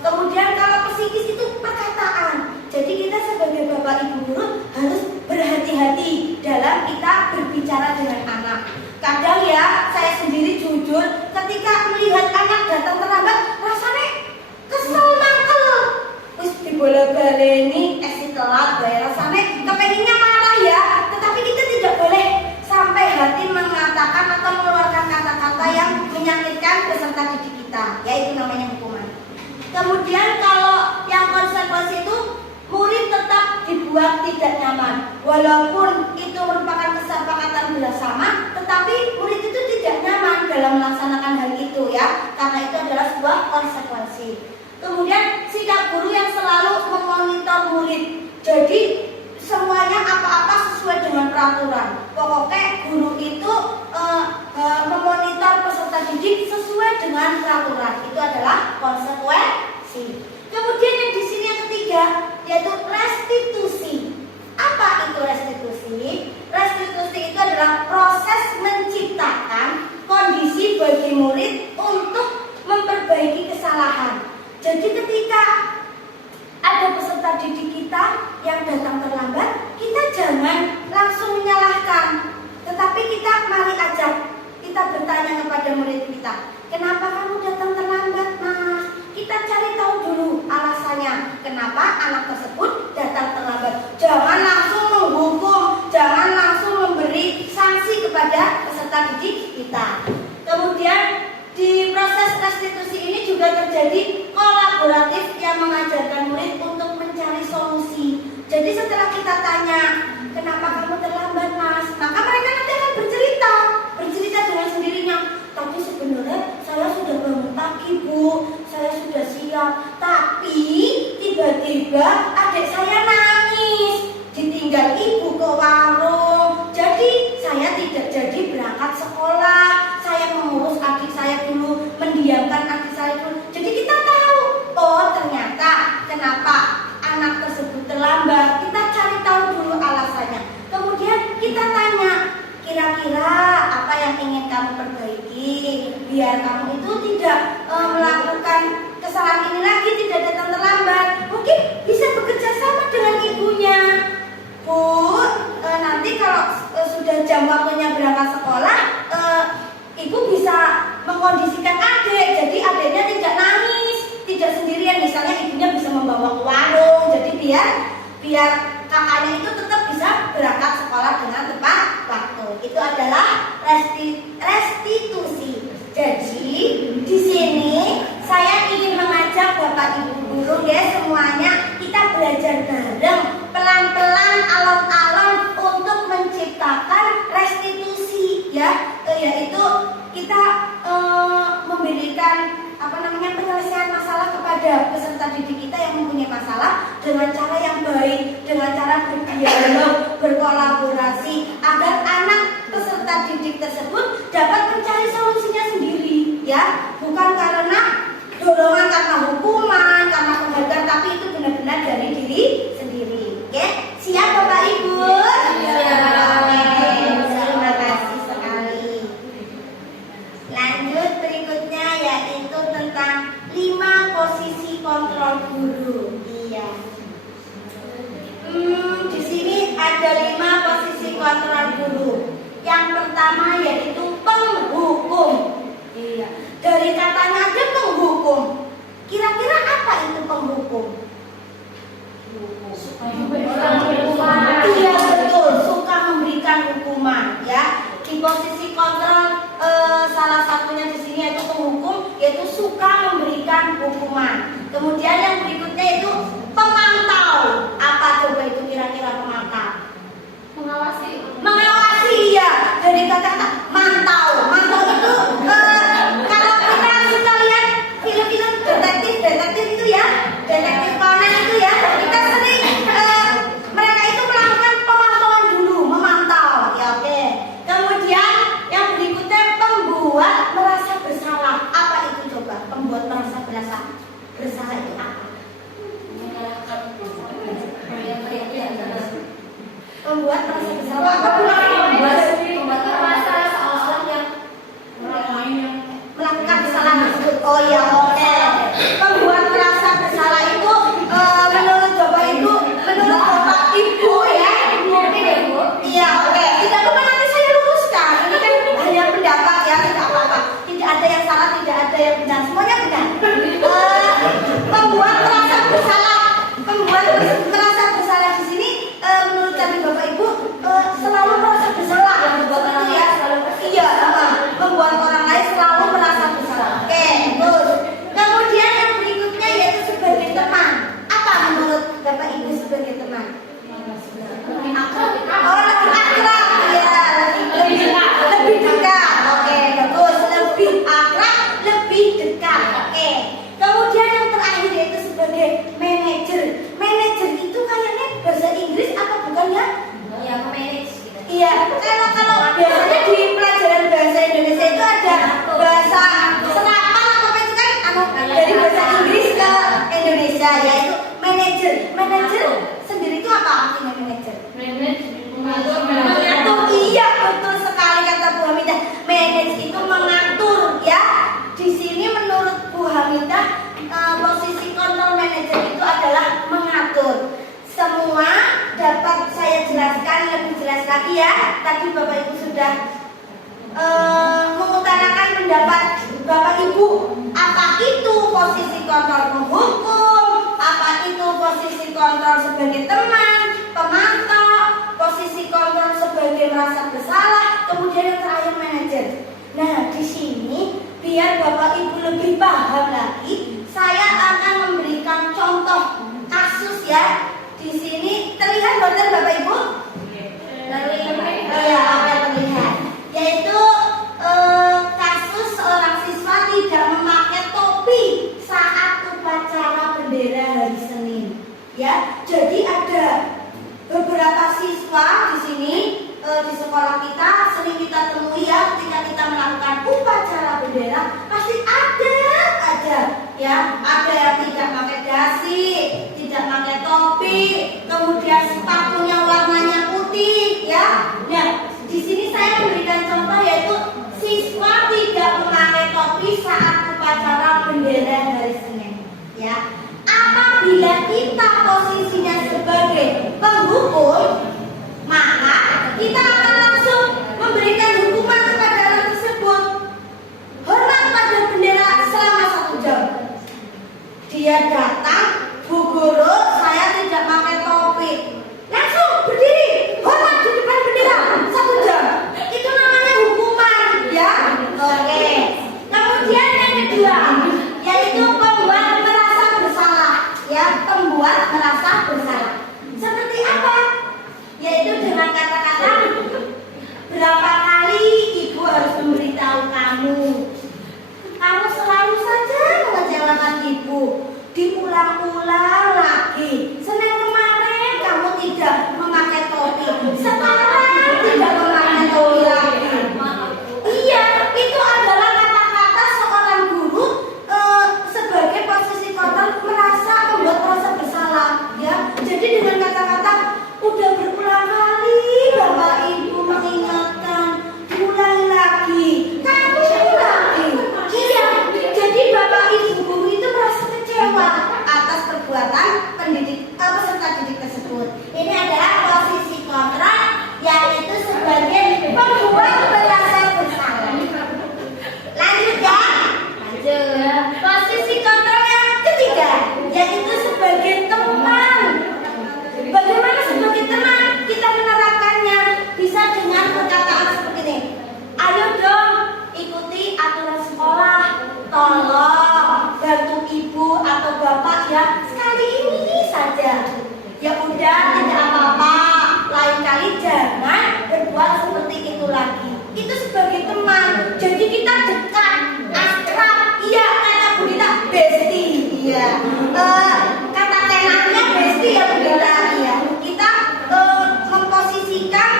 Kemudian kalau psikis itu perkataan. Jadi kita sebagai Bapak Ibu guru harus berhati-hati dalam kita berbicara dengan anak. Kadang ya, saya sendiri jujur, ketika melihat anak datang terlambat, rasanya kesel mangkel. Wis dibola-baleni, telat, rasanya kepenginnya marah ya. Tetapi kita tidak boleh sampai hati mengatakan atau mengeluarkan kata-kata yang menyakitkan peserta didik kita. Ya, itu namanya hukuman. Kemudian kalau yang konsekuensi itu, murid tetap dibuat tidak nyaman. Walaupun itu merupakan kesepakatan bersama, tetapi murid itu tidak nyaman dalam melaksanakan hal itu ya, karena itu adalah sebuah konsekuensi. Kemudian sikap guru yang selalu memonitor murid. Jadi semuanya apa-apa sesuai dengan peraturan. Pokoknya guru itu memonitor peserta didik sesuai dengan peraturan. Itu adalah konsekuensi. Kemudian yang di sini yang ketiga, yaitu restitusi. Apa itu restitusi? Restitusi itu adalah proses menciptakan kondisi bagi murid untuk memperbaiki kesalahan. Jadi ketika ada peserta didik kita yang datang terlambat, kita jangan langsung menyalahkan, tetapi kita mari ajak, kita bertanya kepada murid kita, kenapa kamu datang terlambat, Mas? Kita cari tahu dulu alasannya, kenapa anak tersebut datang terlambat. Jangan langsung menghukum, jangan langsung memberi sanksi kepada peserta didik kita. Kemudian di proses restitusi ini juga terjadi kolaboratif yang mengajarkan murid untuk mencari solusi. Jadi setelah kita tanya, kenapa kamu terlambat, Mas? Maka mereka nanti akan bercerita dengan sendirinya. Tapi sebenarnya saya sudah bangun pagi, Bu. Saya sudah siap. Tapi tiba-tiba adik saya nangis. Ditinggal ibu ke warung. Jadi saya tidak jadi berangkat sekolah. Saya mengurus adik saya dulu, mendiamkan adik saya dulu. Jadi kita tahu, oh ternyata kenapa anak tersebut terlambat. Kita cari tahu dulu alasannya. Kemudian kita tanya, kira-kira apa yang ingin kamu perbaiki biar kamu itu tidak melakukan kesalahan ini lagi, tidak datang terlambat. Mungkin bisa bekerja biar kakaknya itu tetap bisa berangkat sekolah dengan tepat waktu. Itu adalah restitusi. Jadi di sini saya ingin mengajak Bapak Ibu guru ya semuanya kita belajar bareng pelan-pelan alon-alon untuk menciptakan restitusi ya, yaitu kita memberikan penyelesaian masalah kepada peserta didik kita yang mempunyai masalah dengan cara yang baik, dengan cara berdialog, berkolaborasi agar anak peserta didik tersebut dapat mencari solusinya sendiri ya, bukan karena dorongan, karena hukuman, karena penghargaan, tapi itu benar-benar dari diri sendiri. Oke, siap Bapak Ibu? Terima kasih sekali. Lanjut berikutnya yaitu tentang 5 posisi kontrol guru. Iya. Di sini ada 5 posisi kontrol guru. Yang pertama yaitu penghukum. Iya. Dari katanya aja penghukum. Kira-kira apa itu penghukum? Iya betul, suka memberikan hukuman ya. Di posisi kontrol salah satunya di sini yaitu penghukum, yaitu suka memberikan hukuman. Kemudian yang berikutnya itu pemantau. Apa coba itu kira-kira pemantau? Mengawasi ya. Dari kata mantau. Mantau itu kalau kita suka lihat film-film detektif itu ya, detektif Conan itu ya, kita sering mereka itu melakukan pemantauan dulu, memantau ya. Oke. Kemudian yang berikutnya pembuat merasa bersalah. Apa itu coba? Pembuat merasa bersalah itu apa? Pembuat merasa bersalah. Pembuat merasa seolah yang melakukan kesalahan tersebut. Oh ya, oke. Pembuat merasa bersalah itu menurut Bapak Ibu, menurut Bapak Ibu ya. Iya, oke. Tidak apa-apa, nanti saya luruskan. Ini kan hanya pendapat ya, tidak apa-apa. Tidak ada yang salah, tidak ada yang benar. Semuanya benar. Pembuat merasa bersalah. Pembuat merasa bersalah di sini menurut kami Bapak Ibu selalu merasa bersalah. Betul ya. Iya, membuat orang lain selalu merasa bersalah. Oke, terus. Kemudian yang berikutnya yaitu sebagai teman. Apa menurut Bapak Ibu sebagai teman? Oh, lebih akrab ya, lebih dekat. Oke, bagus. Lebih akrab, lebih dekat. Oke. Kemudian yang terakhir yaitu sebagai manajer. Manajer itu kayaknya bahasa Inggris atau bukan ya? Iya, manage. Iya, kalau biasanya di pelajaran bahasa Indonesia itu ada bahasa serapan atau apa itu kan dari bahasa Inggris ke Indonesia yaitu manajer. Manajer sendiri itu apa artinya manajer? Mengatur. Iya, betul sekali kata Bu Hamidah. Manage itu mengatur ya. Di sini menurut Bu Hamidah posisi kontrol manajer itu adalah mengatur. Semua dapat saya jelaskan lebih jelas lagi ya. Tadi Bapak Ibu sudah mengutarakan pendapat Bapak Ibu. Apa itu posisi kontrol menghukum? Apa itu posisi kontrol sebagai teman, pemantau, posisi kontrol sebagai merasa bersalah, kemudian yang terakhir manajer. Nah, di sini biar Bapak Ibu lebih paham lagi, saya akan memberikan contoh kasus ya. Di sini terlihat betul Bapak Ibu? Terlihat. Oh ya, akan terlihat. Yaitu kasus seorang siswa tidak memakai topi saat upacara bendera hari Senin. Ya, jadi ada beberapa siswa di sini di sekolah kita sering kita temui ya ketika kita melakukan upacara bendera pasti ada aja ya, ada yang tidak pakai dasi, tidak pakai topi, kemudian sepatunya warnanya putih ya. Nah, di sini saya memberikan contoh yaitu siswa tidak memakai topi saat upacara bendera hari Senin ya. Apabila kita posisinya sebagai penghukum, maka kita akan langsung memberikan hukuman kepada anak tersebut. Hormat pada bendera selama 1 jam. Dia datang, Bu Guru, saya tidak pakai topi. diulang-ulang lagi. Senin kemarin kamu tidak memakai topi, sekarang tidak memakai topi lagi. Iya, itu adalah kata-kata seorang guru sebagai posisi kotor membuat merasa bersalah, ya. Jadi dengan kata-kata udah berulang kali Bapak Ibu mengingatkan, ulang lagi, kamu lagi. Iya, jadi Bapak Ibu guru itu merasa kecewa atas perbuatan peserta didik tersebut. Ini adalah posisi kontrak, yaitu sebagai pembuat merasa bersalah. Lanjut ya. Lanjut. Posisi kontrol yang ketiga, yaitu sebagai teman. Bagaimana sebagai teman kita menerapkannya? Bisa dengan perkataan seperti ini. Ayo dong, ikuti aturan sekolah. Tolong bantu ibu atau bapak ya, sekali ini saja. Ya udah, tidak apa-apa. Lain kali jangan berbuat seperti itu lagi. Itu sebagai teman. Jadi kita dekat, akrab. Iya, kata Bu Dita, bestie. Iya. Kata tenarnya bestie ya Bu Dita. Iya. Kita memposisikan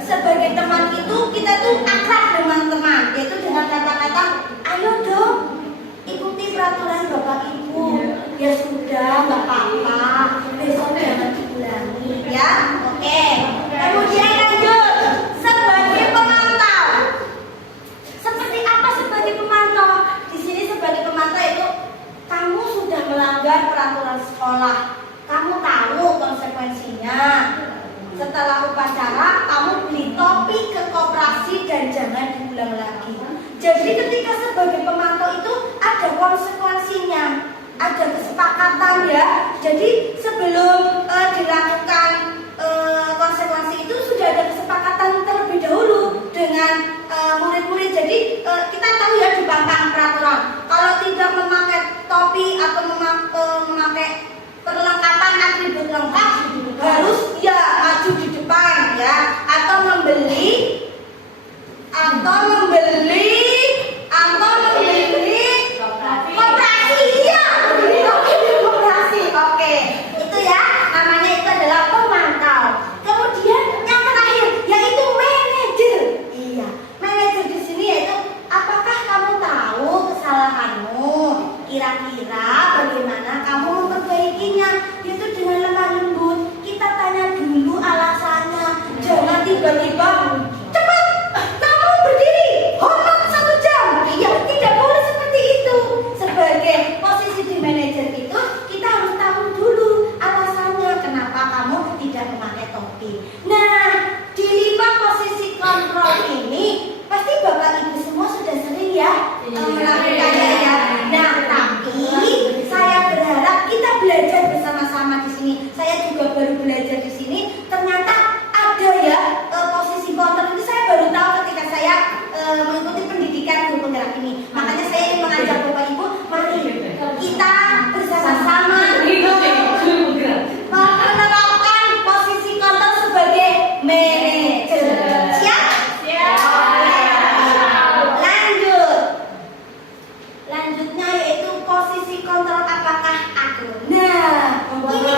sebagai teman itu, kita tuh akrab dengan teman. Yaitu dengan kata-kata, ayo dong, ikuti peraturan Bapak Ibu. Ya sudah, nggak apa-apa. Besok jangan diulangi, ya. Oke. Kemudian lanjut, sebagai pemantau. Seperti apa sebagai pemantau? Di sini sebagai pemantau itu kamu sudah melanggar peraturan sekolah. Kamu tahu konsekuensinya. Setelah upacara, kamu beli topi ke koperasi dan jangan diulang lagi. Jadi ketika sebagai pemantau itu ada konsekuensinya, ada kesepakatan ya. Jadi sebelum dilakukan konsekuensi itu sudah ada kesepakatan terlebih dahulu dengan murid-murid. Jadi kita tahu ya di papan peraturan, kalau tidak memakai topi atau memakai perlengkapan atribut lengkap harus ya maju di depan ya, atau membeli koperasi ya, beli topi di koperasi. Oke, itu ya namanya, itu adalah pemantau. Kemudian yang terakhir yaitu manajer. Iya, manajer di sini yaitu apakah kamu tahu kesalahanmu? Kira-kira bagaimana kamu memperbaikinya? Itu dengan lemah lembut. Kita tanya dulu alasannya. Jangan tiba-tiba cepat kamu berdiri, hormat 1 jam. Iya, tidak boleh seperti itu. Sebagai posisi di manajer itu, kita harus tahu dulu alasannya kenapa kamu tidak memakai topi. Nah, di 5 posisi kontrol ini pasti Bapak Ibu semua sudah sering ya melakukannya ya. Nah, tapi saya berharap kita belajar bersama-sama di sini. Saya juga baru belajar di sini. Ternyata ada ya posisi kontrol itu, saya baru tahu ketika saya mengikuti pendidikan guru penggerak ini. Makanya saya ingin mengajak Bapak Ibu, mari kita bersama-sama menerapkan posisi kontrol sebagai manajer. Siap? Lanjutnya yaitu posisi kontrol apakah aku. Nah, ini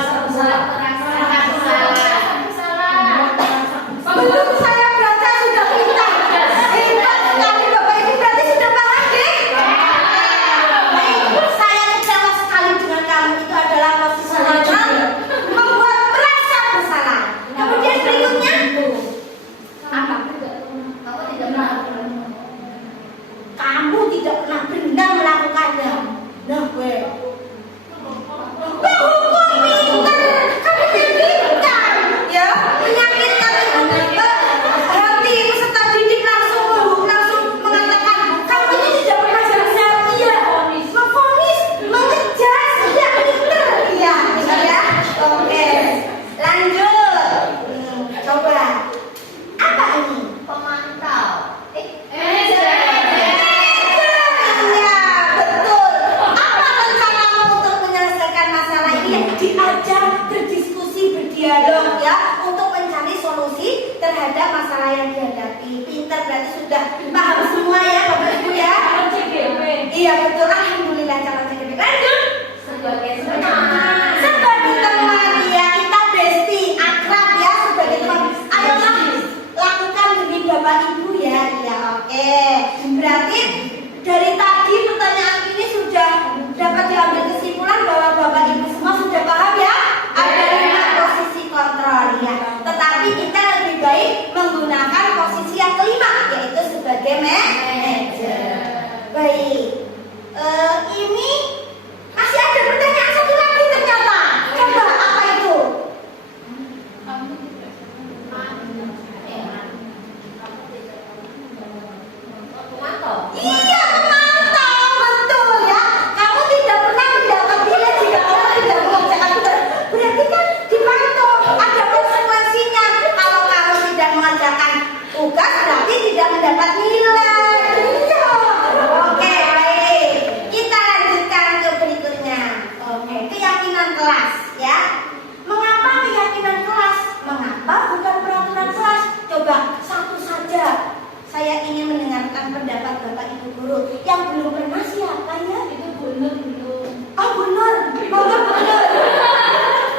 kelas, ya. Mengapa keyakinan kelas? Mengapa bukan peraturan kelas? Coba satu saja. Saya ingin mendengarkan pendapat Bapak Ibu guru. Yang belum pernah siapa ya? Itu benar belum? Oh, benar. Monggo benar.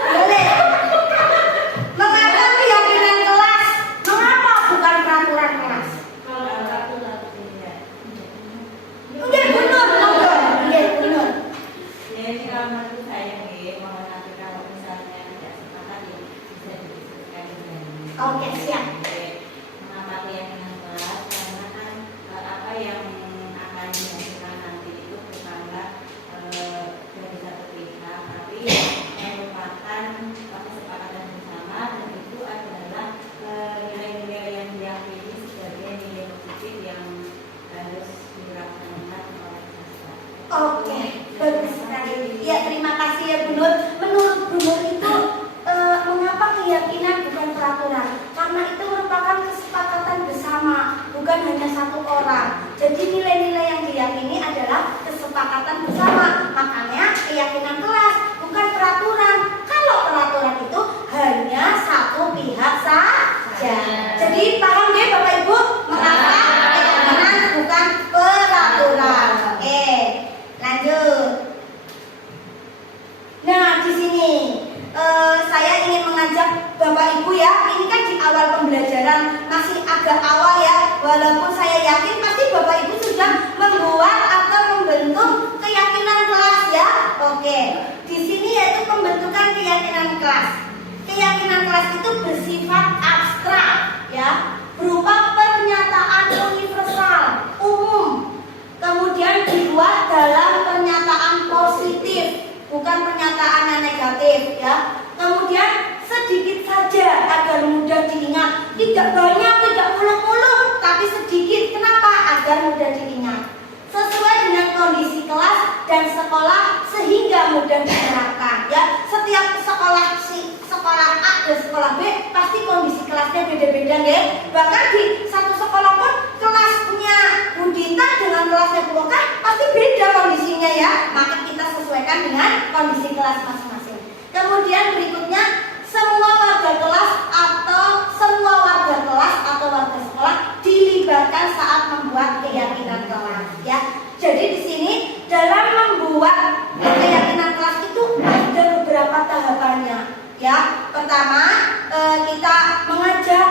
Boleh. Mengapa keyakinan kelas? Mengapa bukan peraturan kelas? Kalau peraturan ya. Enggak benar, monggo. Iya, benar. Ya, ini kalau menurut saya nih, mohon nanti kalau misalnya tidak sepakat ya bisa didiskusikan dengan. Oke, siap. Mengapa keyakinan kelas? Karena kan apa yang akan dihasilkan nanti itu bukanlah dari satu pihak, tapi merupakan kesepakatan bersama, dan itu adalah nilai-nilai yang diyakini sebagai nilai positif yang harus dilaksanakan oleh masyarakat. Oke, bagus sekali. Ya, terima kasih ya Bu Nur. Menurut Bu Nur itu mengapa keyakinan bukan peraturan? Karena itu merupakan kesepakatan bersama, bukan hanya satu orang. Jadi nilai-nilai yang diyakini adalah kesepakatan bersama. Makanya keyakinan kelas bukan peraturan. Kalau peraturan itu hanya satu pihak saja. Jadi paham deh Bapak Ibu mengapa keyakinan bukan peraturan. Oke, lanjut. Nah, di sini saya ingin mengajak Bapak Ibu ya. Ini kan di awal pembelajaran, masih agak awal ya. Walaupun saya yakin pasti Bapak Ibu sudah membuat atau membentuk keyakinan kelas ya. Oke, di sini yaitu pembentukan keyakinan kelas. Keyakinan kelas itu bersifat abstrak ya, berupa pernyataan universal, umum. Kemudian dibuat dalam pernyataan positif, bukan pernyataan yang negatif ya. Kemudian sedikit saja agar mudah diingat, tidak banyak, tidak muluk-muluk, tapi sedikit. Kenapa? Agar mudah diingat. Sesuai dengan kondisi kelas dan sekolah sehingga mudah diterapkan ya. Setiap sekolah A dan sekolah B pasti kondisi kelasnya beda-beda ya. Bahkan di satu sekolah pun kelasnya Bu Dita dengan kelasnya Bu Oka pasti beda kondisinya ya. Maka kita sesuaikan dengan kondisi kelas masing-masing. Kemudian berikutnya, semua warga kelas atau warga sekolah dilibatkan saat membuat keyakinan kelas ya. Jadi di sini dalam membuat keyakinan kelas itu ada beberapa tahapannya ya. Pertama, kita mengajak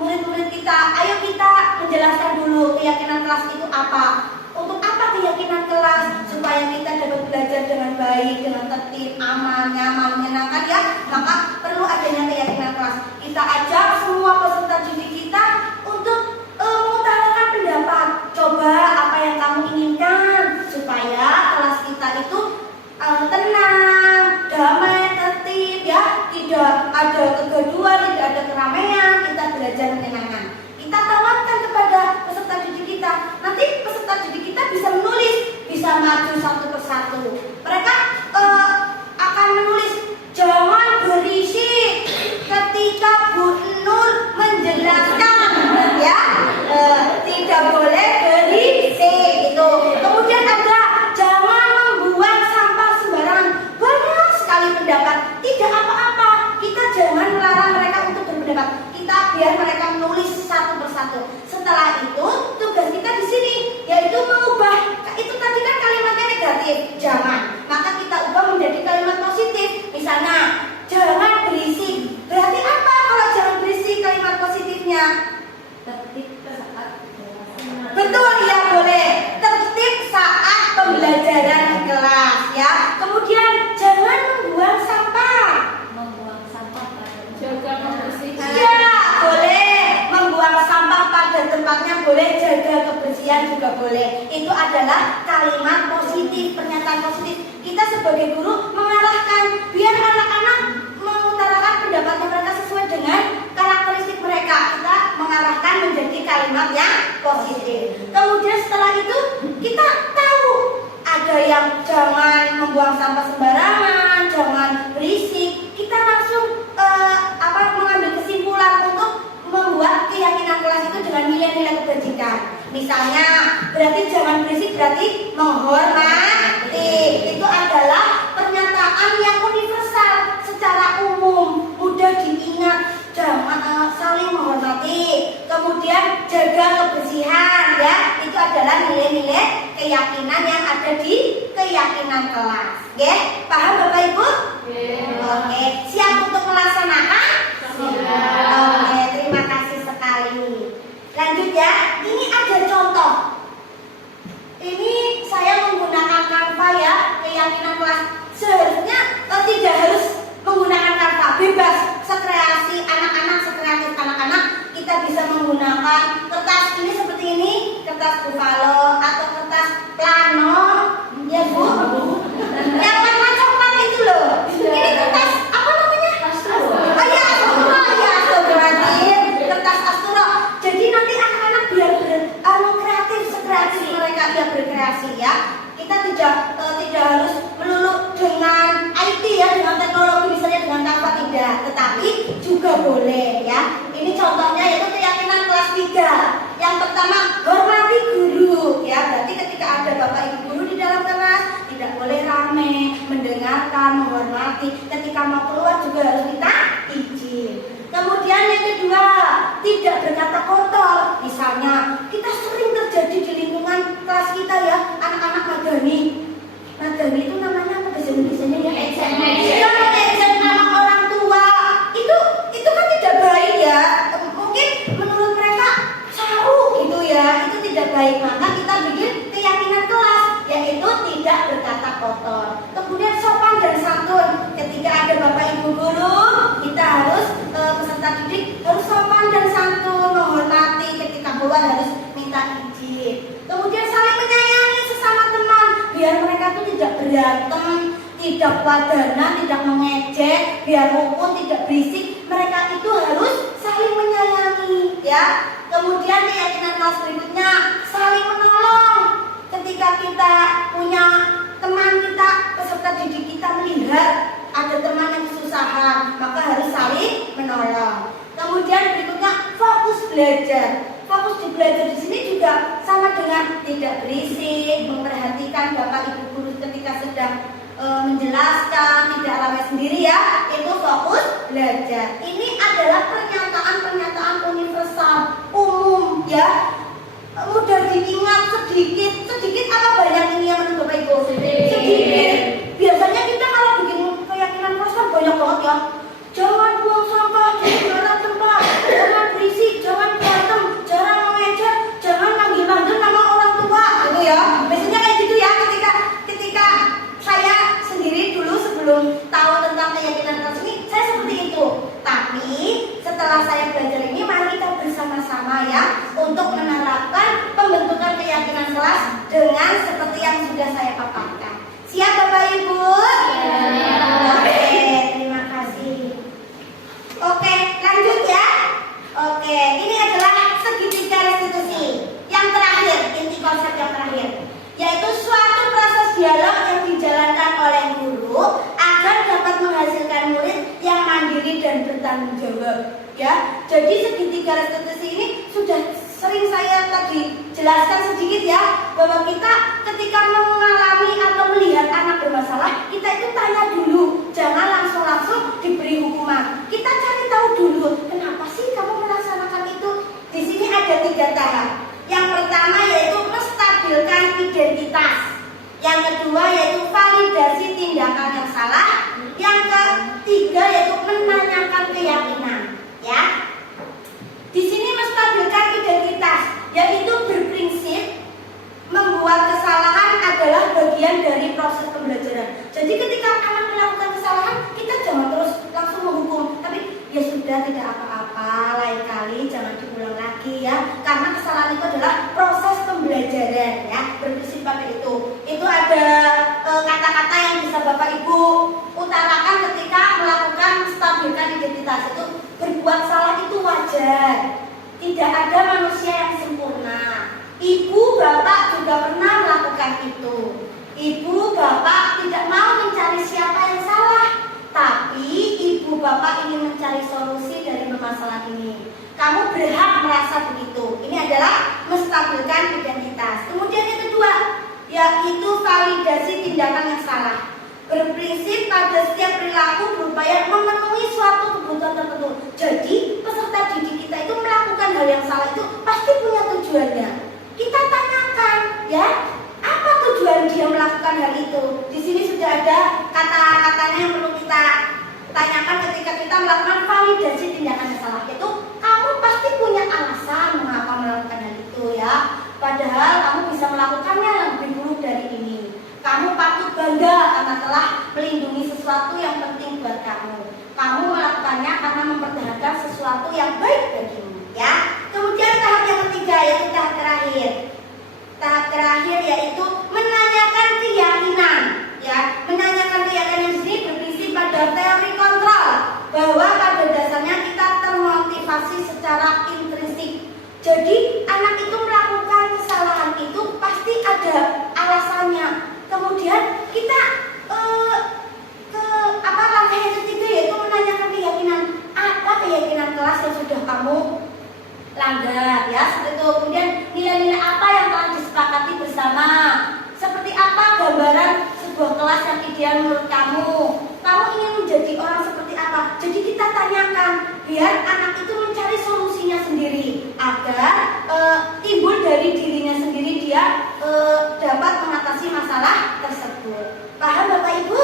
murid-murid kita, ayo kita menjelaskan dulu keyakinan kelas itu apa. Untuk apa keyakinan kelas? Supaya kita dapat belajar dengan baik, dengan tertib, aman, nyaman, menyenangkan ya. Maka perlu adanya keyakinan kelas. Kita ajak semua peserta didik kita untuk mengutarakan pendapat. Coba apa yang kamu inginkan supaya kelas kita itu tenang, damai, tertib ya. Tidak ada kegaduhan, tidak ada keramaian. Kita belajar menyenangkan. Kita tawarkan kepada peserta didik kita. Nanti peserta didik kita bisa menulis, bisa maju satu persatu. Mereka akan menulis, jangan berisik ketika Bu Nur menjelaskan ya. Tidak boleh berisik itu. Kemudian ada, jangan membuang sampah sembarangan. Banyak sekali pendapat. Tidak apa-apa. Kita jangan melarang mereka untuk berpendapat. Kita biar mereka menulis satu persatu. Setelah itu tugas kita di sini yaitu mengubah. Itu tadi kan kalimatnya negatif, jangan. Maka kita ubah menjadi kalimat positif. Misalnya, jangan berisik. Berarti apa kalau jangan berisik kalimat positifnya? Tertib saat Betul ya, boleh. Tertib saat pembelajaran di kelas ya. Kemudian jangan membuang sampah. membuang sampah pada Jaga membersihkan. Ya, boleh. Membuang sampah pada tempatnya boleh, jaga kebersihan juga boleh. Itu adalah kalimat positif, pernyataan positif. Kita sebagai guru mengarahkan biar anak-anak mengutarakan pendapatnya mereka sesuai dengan karakteristik mereka. Kita mengarahkan menjadi kalimat yang positif. Kemudian setelah itu kita tahu ada yang jangan membuang sampah sembarangan, jangan berisik. Kita langsung mengambil kesimpulan untuk membuat keyakinan kelas itu dengan nilai-nilai kebajikan. Misalnya, berarti jangan berisik berarti menghormati. Itu adalah pernyataan yang universal. Kemudian jaga kebersihan ya, itu adalah nilai-nilai keyakinan yang ada di keyakinan kelas. Oke, paham Bapak Ibu? Oke, siap untuk melaksanakan? Oke, terima kasih sekali. Lanjut ya, ini ada contoh. Ini saya menggunakan Canva ya, keyakinan kelas. Seharusnya tidak harus menggunakan Canva, bebas sekreasi anak-anak, sekreatif anak-anak. Kita bisa menggunakan kertas ini seperti ini, kertas buffalo atau kertas plano, ya Bu. Yang warna coklat itu loh. Ini kertas apa namanya? Astro. Oh ya, Astro ya, Astro kertas Astro. Jadi nanti anak-anak biar kreatif, sekreatif mereka dia berkreasi ya. Kita tidak harus melulu dengan IT ya, dengan teknologi misalnya dengan Canva tidak, tetapi juga boleh ya. Ini contohnya yaitu keyakinan kelas 3. Yang pertama, hormati guru ya. Berarti ketika ada Bapak Ibu guru di dalam kelas tidak boleh rame, mendengarkan, menghormati. Ketika mau keluar juga harus minta izin. Kemudian yang kedua, tidak berkata kotor. Misalnya kita sering terjadi di lingkungan kelas kita ya, anak-anak madani. Madani itu namanya apa bahasa Indonesianya ya? Ejek nama orang tua. Itu kan tidak baik ya. Mungkin menurut mereka saru gitu ya. Itu tidak baik. Maka kita bikin keyakinan kelas yaitu tidak berkata kotor. Kemudian sopan dan santun. Ketika ada Bapak Ibu guru, kita harus peserta didik harus sopan dan santun, menghormati. Ketika keluar harus minta izin. Kemudian saling menyayangi sesama teman, biar mereka itu tidak berantem, tidak wadana, tidak mengejek, biar rukun, tidak berisik. Mereka itu harus saling menyayangi, ya. Kemudian keyakinan kelas berikutnya, saling menolong. Ketika kita punya teman kita, peserta didik kita melihat ada teman yang kesusahan, maka harus saling menolong. Kemudian berikutnya, fokus belajar. Fokus di belajar di sini juga sama dengan tidak berisik, memperhatikan Bapak Ibu guru ketika sedang menjelaskan, tidak ramai sendiri ya. Itu fokus belajar. Ini adalah pernyataan-pernyataan universal, umum ya. Mudah diingat, sedikit apa banyak ini yang menurut Bapak Ibu? Sedikit. Biasanya kita kalau bikin keyakinan kelas kan banyak banget ya. Jangan buang sampah di sembarang tempat, jangan berisik, jangan berantem, jangan mengejek, jangan manggil-manggil nama orang tua, gitu ya. Biasanya kayak gitu ya. Ketika saya sendiri dulu sebelum tahu tentang keyakinan kelas ini, saya seperti itu. Tapi setelah saya belajar ini, mari kita bersama-sama ya untuk menerapkan pembentukan keyakinan kelas dengan seperti yang sudah saya paparkan. Siap Bapak Ibu? Oke, terima kasih. Oke, lanjut ya. Oke, ini adalah segitiga restitusi. Yang terakhir, inti konsep yang terakhir, yaitu suatu proses dialog yang dijalankan oleh guru agar dapat menghasilkan murid yang mandiri dan bertanggung jawab. Ya, jadi segitiga restitusi ini sudah sering saya tadi jelaskan sedikit ya, bahwa kita ketika mengalami atau melihat anak bermasalah, kita itu tanya dulu, jangan langsung diberi hukuman. Kita cari tahu dulu, kenapa sih kamu melaksanakan itu? Di sini ada 3 tahap. Yang pertama yaitu menstabilkan identitas. Yang kedua yaitu validasi tindakan yang salah. Yang ketiga yaitu menanyakan keyakinan. Ya. Di sini menstabilkan identitas, yaitu berprinsip membuat kesalahan adalah bagian dari proses pembelajaran. Jadi ketika anak melakukan kesalahan, kita jangan terus langsung menghukum, tapi ya sudah tidak apa-apa, lain kali jangan diulang lagi ya. Karena kesalahan itu adalah proses pembelajaran ya. Berprinsip pada itu. Itu ada kata-kata yang bisa Bapak Ibu utarakan ketika melakukan menstabilkan identitas itu. Berbuat salah itu wajar. Tidak ada manusia yang sempurna. Ibu, bapak juga pernah melakukan itu. Ibu, bapak tidak mau mencari siapa yang salah, tapi ibu, bapak ingin mencari solusi dari permasalahan ini. Kamu berhak merasa begitu. Ini adalah menstabilkan identitas. Kemudian yang kedua, yaitu validasi tindakan yang salah. Berprinsip pada setiap perilaku berupaya memenuhi suatu kebutuhan tertentu. Jadi peserta didik kita itu melakukan hal yang salah itu pasti punya tujuannya. Kita tanyakan, ya, apa tujuan dia melakukan hal itu? Di sini sudah ada kata-katanya yang perlu kita tanyakan ketika kita melakukan validasi tindakan yang salah. Itu kamu pasti punya alasan mengapa melakukan hal itu, ya. Padahal kamu bisa melakukannya yang lebih buruk dari ini. Kamu patut bangga karena telah melindungi sesuatu yang penting buat kamu. Kamu melakukannya karena mempertahankan sesuatu yang baik bagimu, ya. Kemudian tahap yang ketiga yaitu tahap terakhir. Tahap terakhir yaitu menanyakan keyakinan, ya. Menanyakan keyakinan ini berprinsip pada teori kontrol bahwa pada dasarnya kita termotivasi secara intrinsik. Jadi anak itu melakukan kesalahan itu pasti ada alasannya. Kemudian kita langkah yang ketiga yaitu menanyakan keyakinan. Apa keyakinan kelas yang sudah kamu langgar, ya, seperti itu. Kemudian nilai-nilai apa yang telah disepakati bersama. Seperti apa gambaran sebuah kelas yang ideal menurut kamu. Kamu ingin menjadi orang seperti apa. Jadi kita tanyakan biar anak itu mencari solusinya sendiri agar timbul dari dirinya sendiri dia dapat mengatasi masalah tersebut. Paham Bapak Ibu?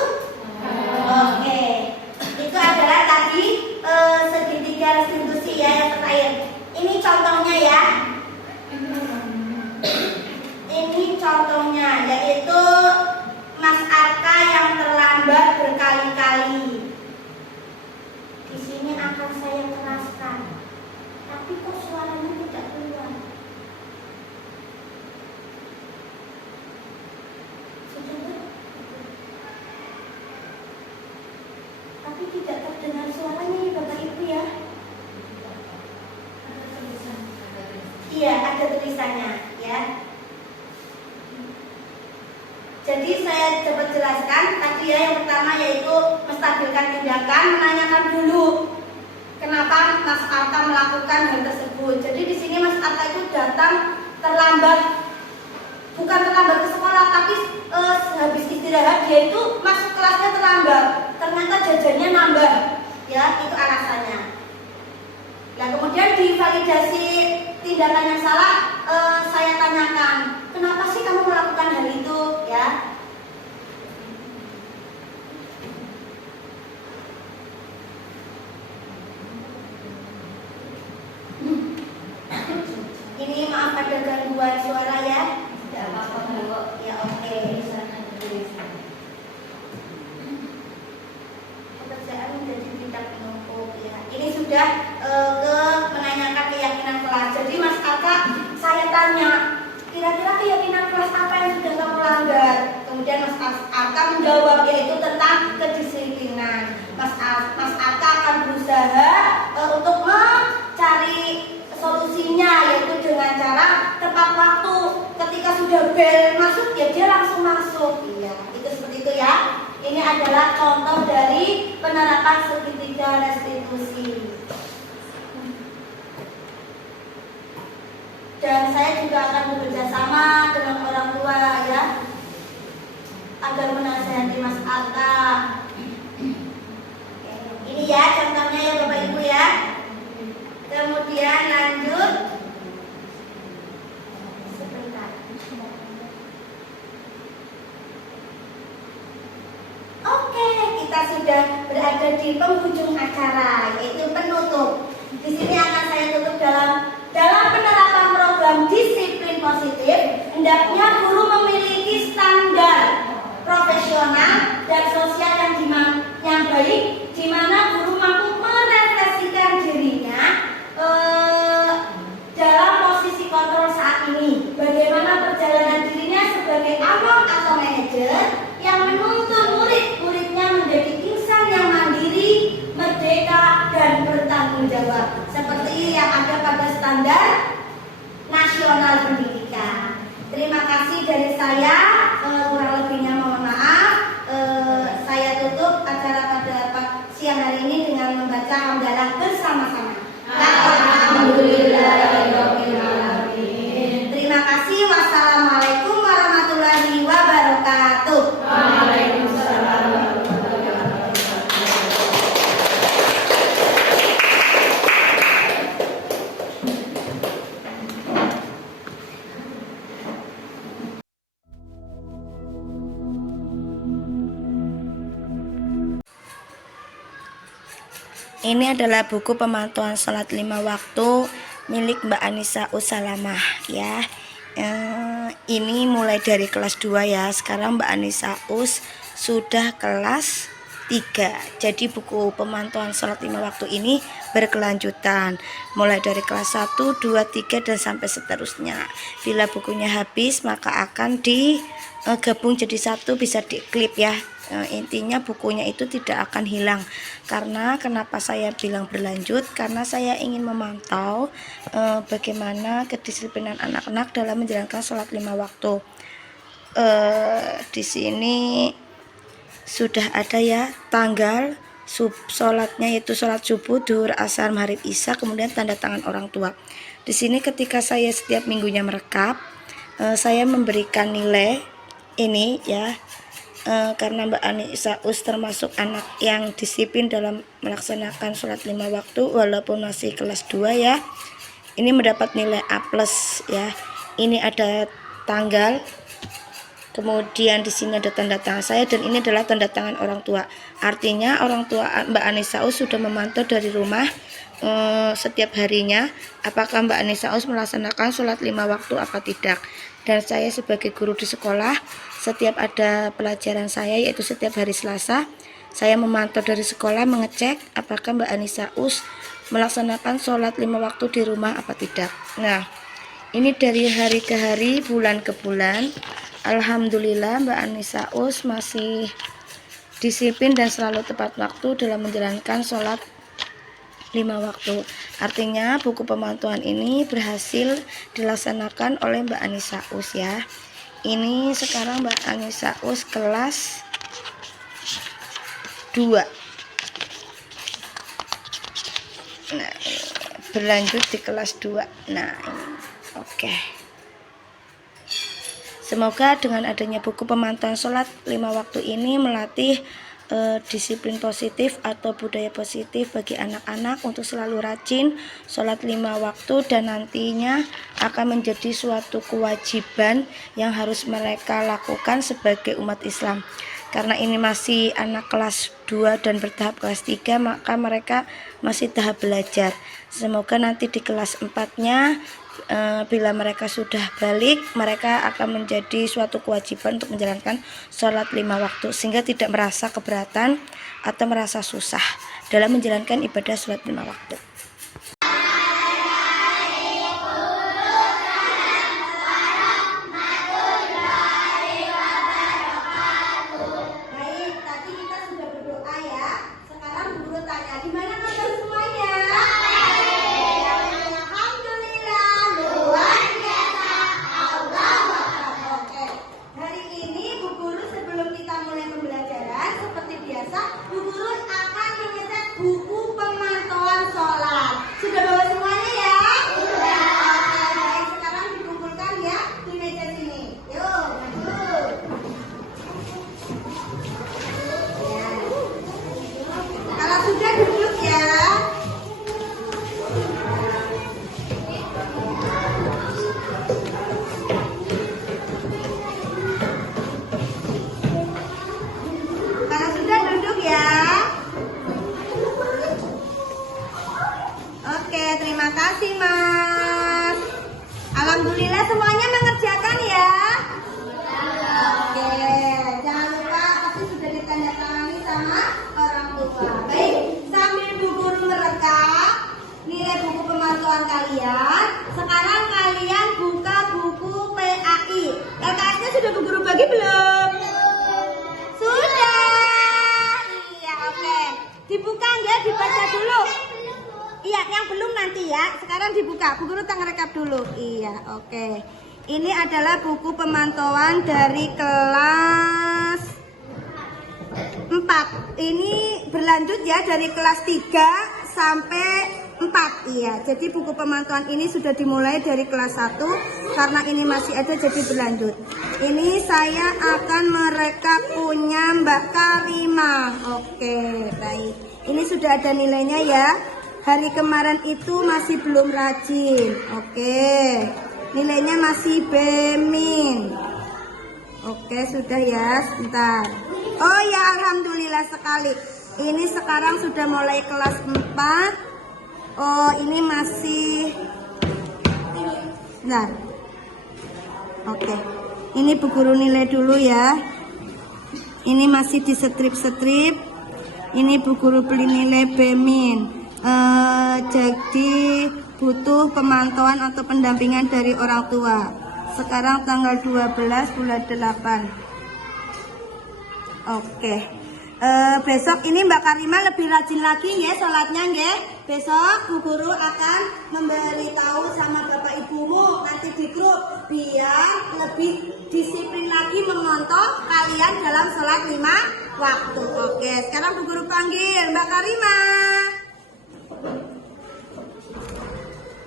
Oke. Itu adalah tadi segitiga restitusi, ya, yang terakhir. Ini contohnya, ya. Ini contohnya yaitu Mas Arka yang terlambat berkali-kali. Di sini akan saya keraskan. Tapi kok suaranya tidak keluar? Sudah? Tapi tidak terdengar suaranya, Bapak Ibu, ya. Iya, ada tulisannya, ya. Jadi saya coba jelaskan tadi, ya. Yang pertama yaitu menstabilkan tindakan, menanyakan dulu kenapa Mas Arta melakukan hal tersebut. Jadi di sini Mas Arta itu datang terlambat, bukan terlambat ke sekolah, tapi habis istirahat dia itu masuk kelasnya terlambat. Ternyata jajannya nambah, ya, itu alasannya. Nah, kemudian di validasi tindakan yang salah, saya tanyakan, kenapa sih kamu melakukan hal itu, ya? Ini maaf ada gangguan suara, ya. Tidak apa-apa, Bu. Ya, oke. Pekerjaan menjadi tidak menumpuk, ya. Ini sudah ke menanyakan keyakinan kelas. Jadi Mas Kakak, saya tanya, kira-kira keyakinan kelas apa yang sudah kamu langgar? Kemudian Mas Kakak menjawab, yaitu tentang kedisiplinan. Mas Kakak akan berusaha untuk mencari solusinya, yaitu dengan cara tepat waktu. Ketika sudah bel masuk, ya dia langsung masuk. Iya, itu seperti itu, ya. Ini adalah contoh dari penerapan segitiga restitusi. Dan saya juga akan bekerja sama dengan orang tua, ya, agar menasihati Mas Arta. Ini, ya, contohnya, ya, Bapak Ibu, ya. Kemudian lanjut. Sebentar. Oke, kita sudah berada di penghujung acara, yaitu penutup. Di sini akan saya tutup dalam penerapan program disiplin positif. Hendaknya guru memiliki standar profesional dan sosial yang baik, di mana guru mampu merefleksikan dirinya dalam posisi kontrol saat ini. Bagaimana perjalanan dirinya sebagai among atau manajer yang menuntun murid-muridnya menjadi insan yang mandiri, merdeka, dan bertanggung jawab, seperti yang ada pada standar nasional pendidikan. Terima kasih dari saya. Kurang lebihnya mohon maaf. Saya tutup acara pada siang hari ini dengan membaca hamdalah bersama-sama. Alhamdulillahirobbilalamin. Terima kasih. Wassalamualaikum warahmatullahi wabarakatuh. Waalaikumsalam. Ini adalah buku pemantauan sholat 5 waktu milik Mbak Anissa Usalamah ya. Ini mulai dari kelas 2 ya. Sekarang Mbak Anissa Us sudah kelas 3. Jadi buku pemantauan sholat 5 waktu ini berkelanjutan mulai dari kelas 1, 2, 3 dan sampai seterusnya. Bila bukunya habis maka akan digabung jadi satu, bisa diklip ya. Intinya bukunya itu tidak akan hilang. Karena kenapa saya bilang berlanjut, karena saya ingin memantau bagaimana kedisiplinan anak-anak dalam menjalankan sholat 5 waktu. Di sini sudah ada ya tanggal sholatnya, yaitu sholat subuh, duhur, asar, maghrib, isya, kemudian tanda tangan orang tua. Di sini ketika saya setiap minggunya merekap, saya memberikan nilai ini ya. Karena Mbak Anissa Us termasuk anak yang disiplin dalam melaksanakan sholat 5 waktu walaupun masih kelas 2 ya. Ini mendapat nilai A+ ya. Ini ada tanggal, kemudian di sini ada tanda tangan saya, dan ini adalah tanda tangan orang tua. Artinya orang tua Mbak Anissa Us sudah memantau dari rumah setiap harinya apakah Mbak Anissa Us melaksanakan sholat 5 waktu apa tidak. Dan saya sebagai guru di sekolah, setiap ada pelajaran saya, yaitu setiap hari Selasa, saya memantau dari sekolah, mengecek apakah Mbak Anissa Us melaksanakan sholat 5 waktu di rumah apa tidak. Nah, ini dari hari ke hari, bulan ke bulan, alhamdulillah Mbak Anissa Us masih disiplin dan selalu tepat waktu dalam menjalankan sholat 5 waktu. Artinya buku pemantauan ini berhasil dilaksanakan oleh Mbak Anissa Us ya. Ini sekarang Mbak Anissa Us kelas 2. Nah, berlanjut di kelas 2. Nah, ini. Oke. Semoga dengan adanya buku pemantauan sholat 5 waktu ini melatih disiplin positif atau budaya positif bagi anak-anak untuk selalu rajin sholat 5 waktu, dan nantinya akan menjadi suatu kewajiban yang harus mereka lakukan sebagai umat Islam. Karena ini masih anak kelas 2 dan bertahap kelas 3, maka mereka masih tahap belajar. Semoga nanti di kelas 4-nya bila mereka sudah balik, mereka akan menjadi suatu kewajiban untuk menjalankan sholat 5 waktu, sehingga tidak merasa keberatan atau merasa susah dalam menjalankan ibadah sholat 5 waktu. Baik, tadi kita sudah berdoa ya. Sekarang guru tanya, gimana kalian semuanya? Terima kasih Mas. Alhamdulillah semuanya mengerjakan ya. Oke, jangan lupa pasti sudah ditandatangani sama orang tua. Baik, sambil Bu Guru merekam nilai buku pemantauan kalian, sekarang kalian buka buku PAI. LKS-nya sudah Bu Guru bagi belum? Sudah. Iya, oke. Dibuka ya, dibaca dulu. Iya, yang belum nanti ya. Sekarang dibuka. Bu Guru tengah rekap dulu. Iya, oke. Ini adalah buku pemantauan dari kelas 4. Ini berlanjut ya dari kelas 3 sampai 4. Iya, jadi buku pemantauan ini sudah dimulai dari kelas 1 karena ini masih ada, jadi berlanjut. Ini saya akan merekap punya Mbak Karimah. Oke, baik. Ini sudah ada nilainya ya. Hari kemarin itu masih belum rajin. Oke. Nilainya masih B-. Oke, sudah ya, sebentar. Oh ya, alhamdulillah sekali. Ini sekarang sudah mulai kelas 4. Oh, ini masih. Bentar. Oke. Ini Bu Guru nilai dulu ya. Ini masih di strip-strip. Ini Bu Guru beli nilai B-. Jadi butuh pemantauan atau pendampingan dari orang tua. Sekarang tanggal 12 bulan 8. Oke. Besok ini Mbak Karima lebih rajin lagi nggih sholatnya nggih. Besok Bu Guru akan memberitahu sama Bapak Ibumu nanti di grup biar lebih disiplin lagi mengontrol kalian dalam sholat 5 waktu. Oke, sekarang Bu Guru panggil Mbak Karima.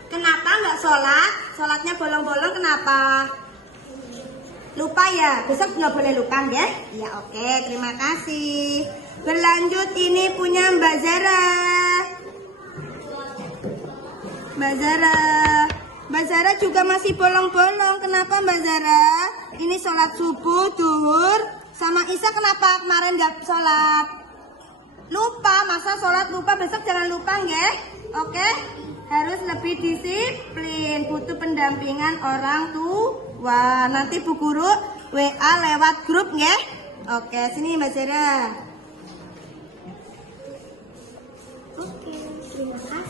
Kenapa nggak sholat? Sholatnya bolong-bolong kenapa? Lupa ya? Besok nggak boleh lupa ya? Ya oke, terima kasih. Berlanjut ini punya Mbak Zara. Mbak Zara. Mbak Zara juga masih bolong-bolong. Kenapa Mbak Zara? Ini sholat subuh, duhur, sama Isya kenapa kemarin nggak sholat? Lupa, masa sholat lupa? Besok jangan lupa ya? Oke? Harus lebih disiplin, butuh pendampingan orang tua. Nanti Bu Guru WA lewat grup ya. Oke, sini Mbak Zara. Oke, terima kasih.